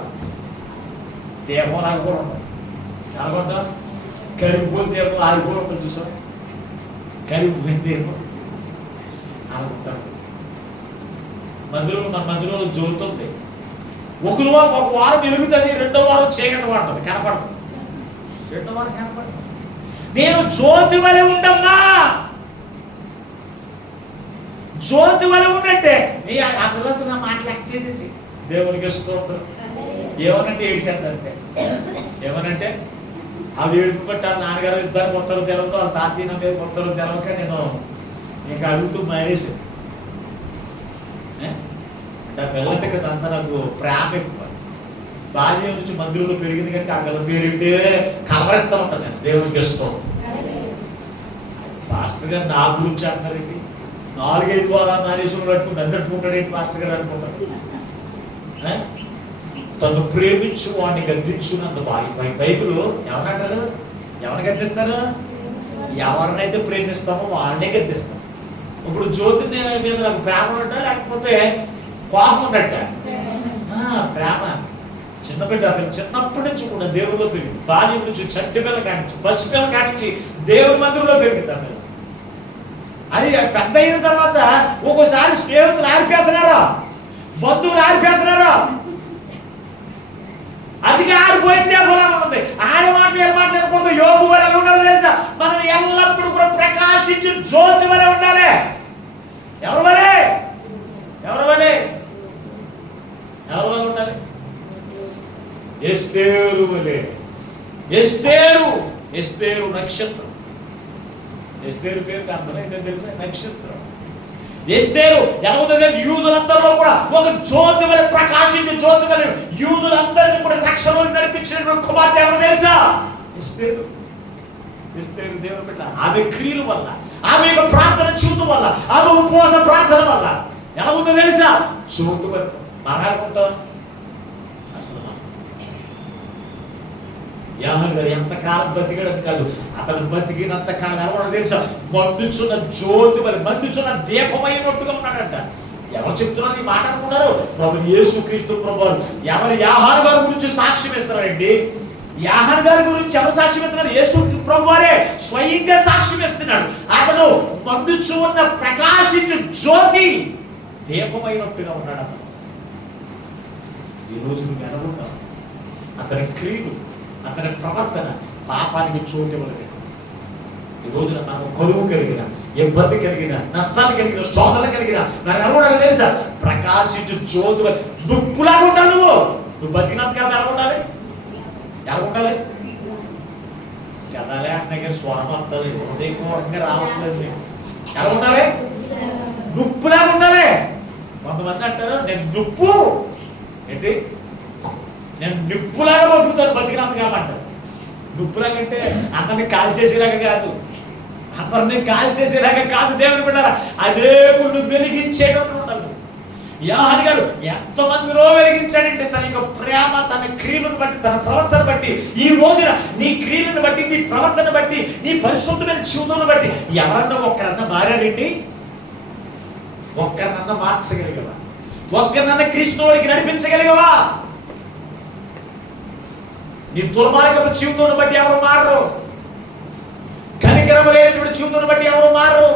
దీపంలాగా కూడా ఉంటాం. ఎలాగుంటా? కరిగిపోయిన దీపం ఆరిపోయి ఉంటుంది చూసాం. కరిగిపోయిన దీపం అలా ఉంటాడు. మన మందిరంలో జ్యోతి ఉంది. ఒక వారం వెలుగుతుంది, రెండో వారం చీకటి పడుతుంది, కనపడదు. రెండో వారం కనపడదు. నేను జ్యోతి వలె ఉండమ్మా, జ్యోతి వలె ఉన్నట్టే. ఆ పిల్లలు నా మాటలు వచ్చేది దేవునికి స్తోత్రం. ఏమనంటే ఏడ్చేద్దంటే, ఏమనంటే అవి ఏడుపు బట్టి ఆ నాన్నగారు ఇద్దరు కొత్తలు తెలవదు, వాళ్ళ తాతీన మీద కొత్తలు తెలవక నేను ఇంకా అడుగుతూ మానేసి అంటే ఆ పిల్లలకి అంతా నాకు ప్రేమ ఎక్కువ. బాల్యం నుంచి మందిరంలో పెరిగింది కనుక ఆ గల పేరేంటే కలవరెత్తా ఉంటుంది. దేవునికి ఇష్టం. పాస్టర్ గారు నా గురించి అంటారేంటి? 4-5 వారాలు నాలేశ్వరం కట్టుకుని అందట్టుకుంటాడు ఏంటి పాస్టర్ గారు అనుకుంటారు. తను ప్రేమించు వాడిని గద్దించున్నంత బైబిల్ ఎవరంటారు? ఎవరిని గద్దిస్తారు? ఎవరినైతే ప్రేమిస్తామో వాళ్ళనే గద్దిస్తాం. ఇప్పుడు జ్యోతి మీద నాకు ప్రేమ ఉన్నట్ట లేకపోతే కోపం ఉన్నట్ట? ప్రేమ. చిన్న బిడ్డ చిన్నప్పటి నుంచి కూడా దేవుడిలో పెరిగింది. బాల్యం నుంచి చట్టి పిల్ల కానించి పసి పిల్ల కానించి దేవుడి మందిరంలో పెరిగింది. ఆ పిల్ల అది పెద్ద అయిన తర్వాత ఒక్కోసారి స్నేహితులు ఆరిపోతున్నారా, బంధువులు ఆరిపోతున్నారా, అది ఆరిపోయింది. అలా ఉంటుంది. ఆడ మాట్లాడకూడదు. యోగు వల్ల ఉండాలి తెలుసా? మనం ఎల్లప్పుడూ కూడా ప్రకాశించి జ్యోతి వలె ఉండాలి. ఎవరు వలె? ఎవరు వలె? ఎవరు వలె ఉండాలి? ఎస్తేరు వలె. ఎస్తేరు నక్షత్రం. ఎస్తేరు పేరు అర్థం ఏంటో తెలుసా? నక్షత్రం. ఎస్తేరు ఎలాగో యూదులందరిలో కూడా ఒక జ్యోతి వలె ప్రకాశించి జ్యోతి వలె యూదులందరినీ కూడా రక్షణలో నడిపించిన కుమార్తె ఎవరు తెలుసా? ఎస్తేరు. దేవుని బిడ్డ. ఆమె క్రియల వల్ల, ఆమె యొక్క ప్రార్థన జీవితం వల్ల, ఆమె ఉపవాస ప్రార్థన వల్ల ఎలా ఉందో తెలుసా? జ్యోతి వలె. మాట్లాడుకుంటాం అసలు యాహోవా గారు ఎంతకాలం బతికడం కాదు, అతను బతికినంత కాలం ఎవరో తెలుసా? మండుచున్న జ్యోతి వలె, మండుచున్న దీపమైనట్టుగా ఉన్నాడంట. ఎవరు చెప్తున్నారు ఈ మాట అనుకున్నారు? ప్రభు యేసుక్రీస్తు ప్రభువారు. ఎవరు యాహాను గారి గురించి సాక్ష్యం ఇస్తున్నారండి? యాహాను గారి గురించి ఎవరు సాక్ష్యం ఇస్తున్నారు? యేసు ప్రభువారే స్వయంగా సాక్ష్యం ఇస్తున్నాడు. అతను మండుచు ఉన్న ప్రకాశించు జ్యోతి దీపమైనట్టుగా ఉన్నాడు. అతను ఈ రోజు నువ్వు ఎలాగున్నావు? అతని క్రియలు, అతని ప్రవర్తన పాపానికి చోటు ఇవ్వలేదు. ఈ రోజున మనం కరువు కలిగిన, ఇబ్బంది కలిగిన, నష్టాలు కలిగిన, శోధన కలిగిన నాకు అనుకోవడానికి తెలుసా? ప్రకాశించు జ్యోతి దుప్పులాగా ఉండాలి. నువ్వు బతికినంతగా ఎలా ఉండాలి? ఎలా ఉండాలి? కదాలే అంటే స్వరం వస్తుంది, హృదయపూర్వకంగా రావట్లేదు. ఎలా ఉండాలి? దుప్పులాగా ఉండాలి. కొంతమంది అంటారు నేను దుప్పు ఏంటి, నేను నిప్పులాగా బతుకుతాను బతికినంతగా అంటారు. నిప్పులాగంటే అందరిని కాల్ చేసేలాగా కాదు, అందరినీ కాల్ చేసేలాగా కాదు. దేవుని బిడ్డలారా, అదే నువ్వు వెలిగించేటప్పుడు ఉండాలి. యాహాను గారు ఎంతమందిలో వెలిగించాడంటే తన యొక్క ప్రేమ, తన క్రియలను బట్టి, తన ప్రవర్తన బట్టి. ఈ రోజున నీ క్రియలను బట్టి, నీ ప్రవర్తన బట్టి, నీ పరిశుద్ధమైన జీవితాన్ని బట్టి ఎవరన్నా ఒక్కరన్నా మారాడండి? ఒక్కరినన్నా మార్చగలిగవా? ఒక్కరినన్నా క్రీస్తులోకి నడిపించగలిగవా? నీ దుర్మార్గపు జీవితాన్ని బట్టి ఎవరు మారరు. కనికరము లేనటువంటి జీవితాన్ని బట్టి ఎవరు మారరు.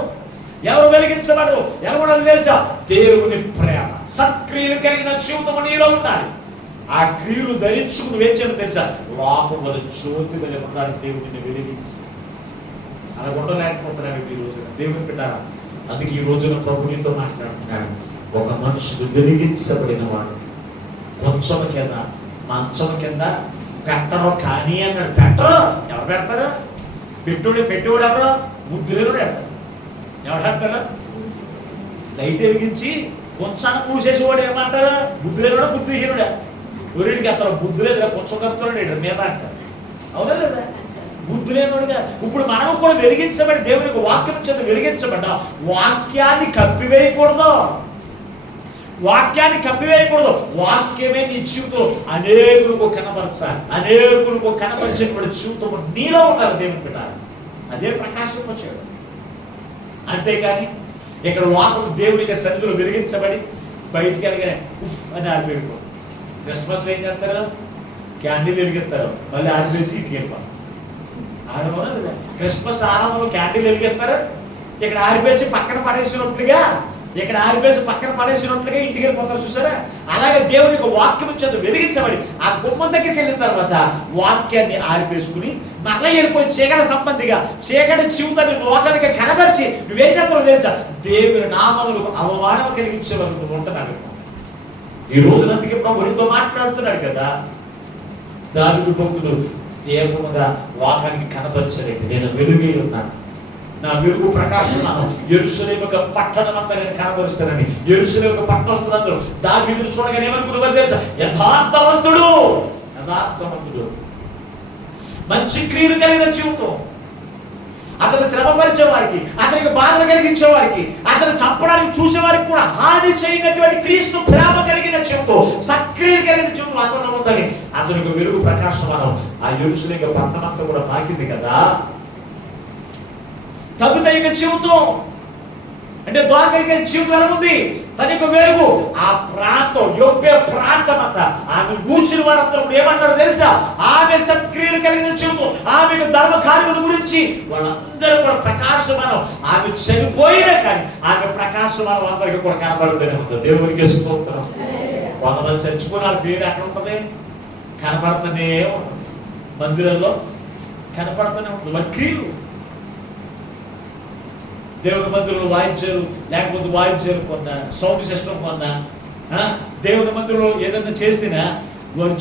ఎవరు వెలిగించబడరు. ఎవరు తెలుసా? దేవుని ప్రేమ, సత్క్రియలు కలిగిన జీవితము నీలో ఉండాలి. ఆ క్రియలు ధరించుకుని వేచాను తెలుసా? లోపల జ్యోతి వలె ఉండాలి. దేవుడిని వెలిగించి అలా ఉండలేకపోతున్నాడు ఈ రోజున. దేవుని బిడ్డలారా, అందుకే ఈ రోజున ప్రభు నీతో మాట్లాడుతున్నాడు. ఒక మనుషుడు వెలిగించబడిన వాడు కొంచెం కింద, మంచం కింద పెట్టరు కానీ అన్నాడు. పెట్టరు. ఎవరు పెడతారు? పెట్టేవాడు ఎవరు? బుద్ధిలేనుడు పెడతారు. ఎవరు పెడతారు? లైట్ వెలిగించి కొంచెం మూసేసేవాడు ఏమంటారు? బుద్ధిలేనుడా, బుద్ధిహీనుడా? వీడికి అసలు బుద్ధి లేదు, కొంచెం కలుపుతున్నాడు మీద అంటారు. అవునా లేదా? బుద్ధి లేనుడుగా. ఇప్పుడు మనం కూడా వెలిగించబడి దేవునికి వాక్యం చేత వెలిగించబడ్డా వాక్యాన్ని కప్పివేయకూడదు. వాక్యాన్ని కప్పివేయకూడదు. వాక్యమే నీ జీవితంలో అనేకులకు కనపరచాలి. అనేకులకు కనపరిచేటువంటి జీవితం నీలో ఉండాలి. దేవుని పెట్టాలి. అదే ప్రకాశం వచ్చాడు. అంతేకాని ఇక్కడ వాక్యం దేవునికి సన్నిధిలో వెలిగించబడి బయటికి వెళ్ళగానే ఉఫ్ అని ఆడిపోయిపోదు. క్రిస్మస్ ఏం చేస్తారు? క్యాండిల్ వెలిగిస్తారు, మళ్ళీ ఆడిపేసి ఇంటికి వెళ్ళిపోతారు. ఆడమోనా లేదా? క్రిస్మస్ ఆరాధనలో క్యాండిల్ వెలిగిస్తారు, ఇక్కడ ఆడిపేసి పక్కన పడేసినట్లుగా, ఇక్కడ ఆడిపేసి పక్కన పడేసినట్లుగా ఇంటికి వెళ్ళిపోతారు. చూసారా? అలాగే దేవునికి వాక్యం చేత వెలిగించబడి ఆ గుమ్మం దగ్గరికి వెళ్ళిన తర్వాత వాక్యాన్ని ఆడిపేసుకుని మళ్ళీ వెళ్ళిపోయి చీకటి సంబంధిగా చీకటి జీవితాన్ని లోకానికి కనబరిచి నువ్వేం చేస్తావు తెలుసా? దేవుని నామములకు అవమానం కలిగించే వరకు ఉంటున్నాడు. ఈ రోజున అందుకే ప్రభుత్వంతో మాట్లాడుతున్నాడు కదా. దావీదు భక్తుడు దేవుడుగా లోకానికి కనపరిచాడు. నేను వెలుగై ఉన్నాను, నా వెలుగు ప్రకాశమానం యెరూషలేము యొక్క పట్టణమంతా నేను కనబరుస్తానని. యెరూషలేము యొక్క పట్టణస్తులందరూ దావీదును చూడగానే ఏమనుకున్నారు తెలుసా? యథార్థవంతుడు, యథార్థవంతుడు, మంచి క్రియలు కలిగిన జీవితం, అతను శ్రమ పరిచే వారికి, అతనికి బాధలు కలిగించే వారికి, అతను చంపడానికి చూసే వారికి కూడా హాని చేయనటువంటి క్రీస్తు ప్రేమ కలిగిన జీవితం, సక్రియలు కలిగిన జీవితం అతను ఉందని అతనికి వెలుగు ప్రకాశమానం. ఆ యెరూషలేము పట్టణమంతా కూడా తాకింది కదా. తగుదైన జీవితం అంటే ద్వారకైన జీవితం ఎలా ఉంది? తన యొక్క వెలుగు ఆ ప్రాంతం, యోగ్య ప్రాంతం అంతా ఆమె కూర్చుని వారందరూ ఏమన్నారు తెలుసా? ఆమె సత్క్రియలు కలిగిన జీవితం, ఆమెకు ధర్మ కార్యముల గురించి వాళ్ళందరూ కూడా ప్రకాశమానం. ఆమె చనిపోయినా కానీ ఆమె ప్రకాశమానం అందరికీ కూడా కనబడుతూనే ఉంటుంది. దేవునికి స్తోత్రం. కొంతమంది చచ్చిపోయిన పేరు ఎక్కడ ఉంటుంది? కనబడుతూనే ఉంటుంది, మందిరంలో కనపడుతూనే ఉంటుంది. వారి క్రియలు, దేవుని మందిరంలో వాయిద్యాలు, లేకపోతే వాయిద్యాలు కొన్నా, సౌండ్ సిస్టమ్ కొన్నా, దేవుని మందిరంలో ఏదైనా చేసినా వారు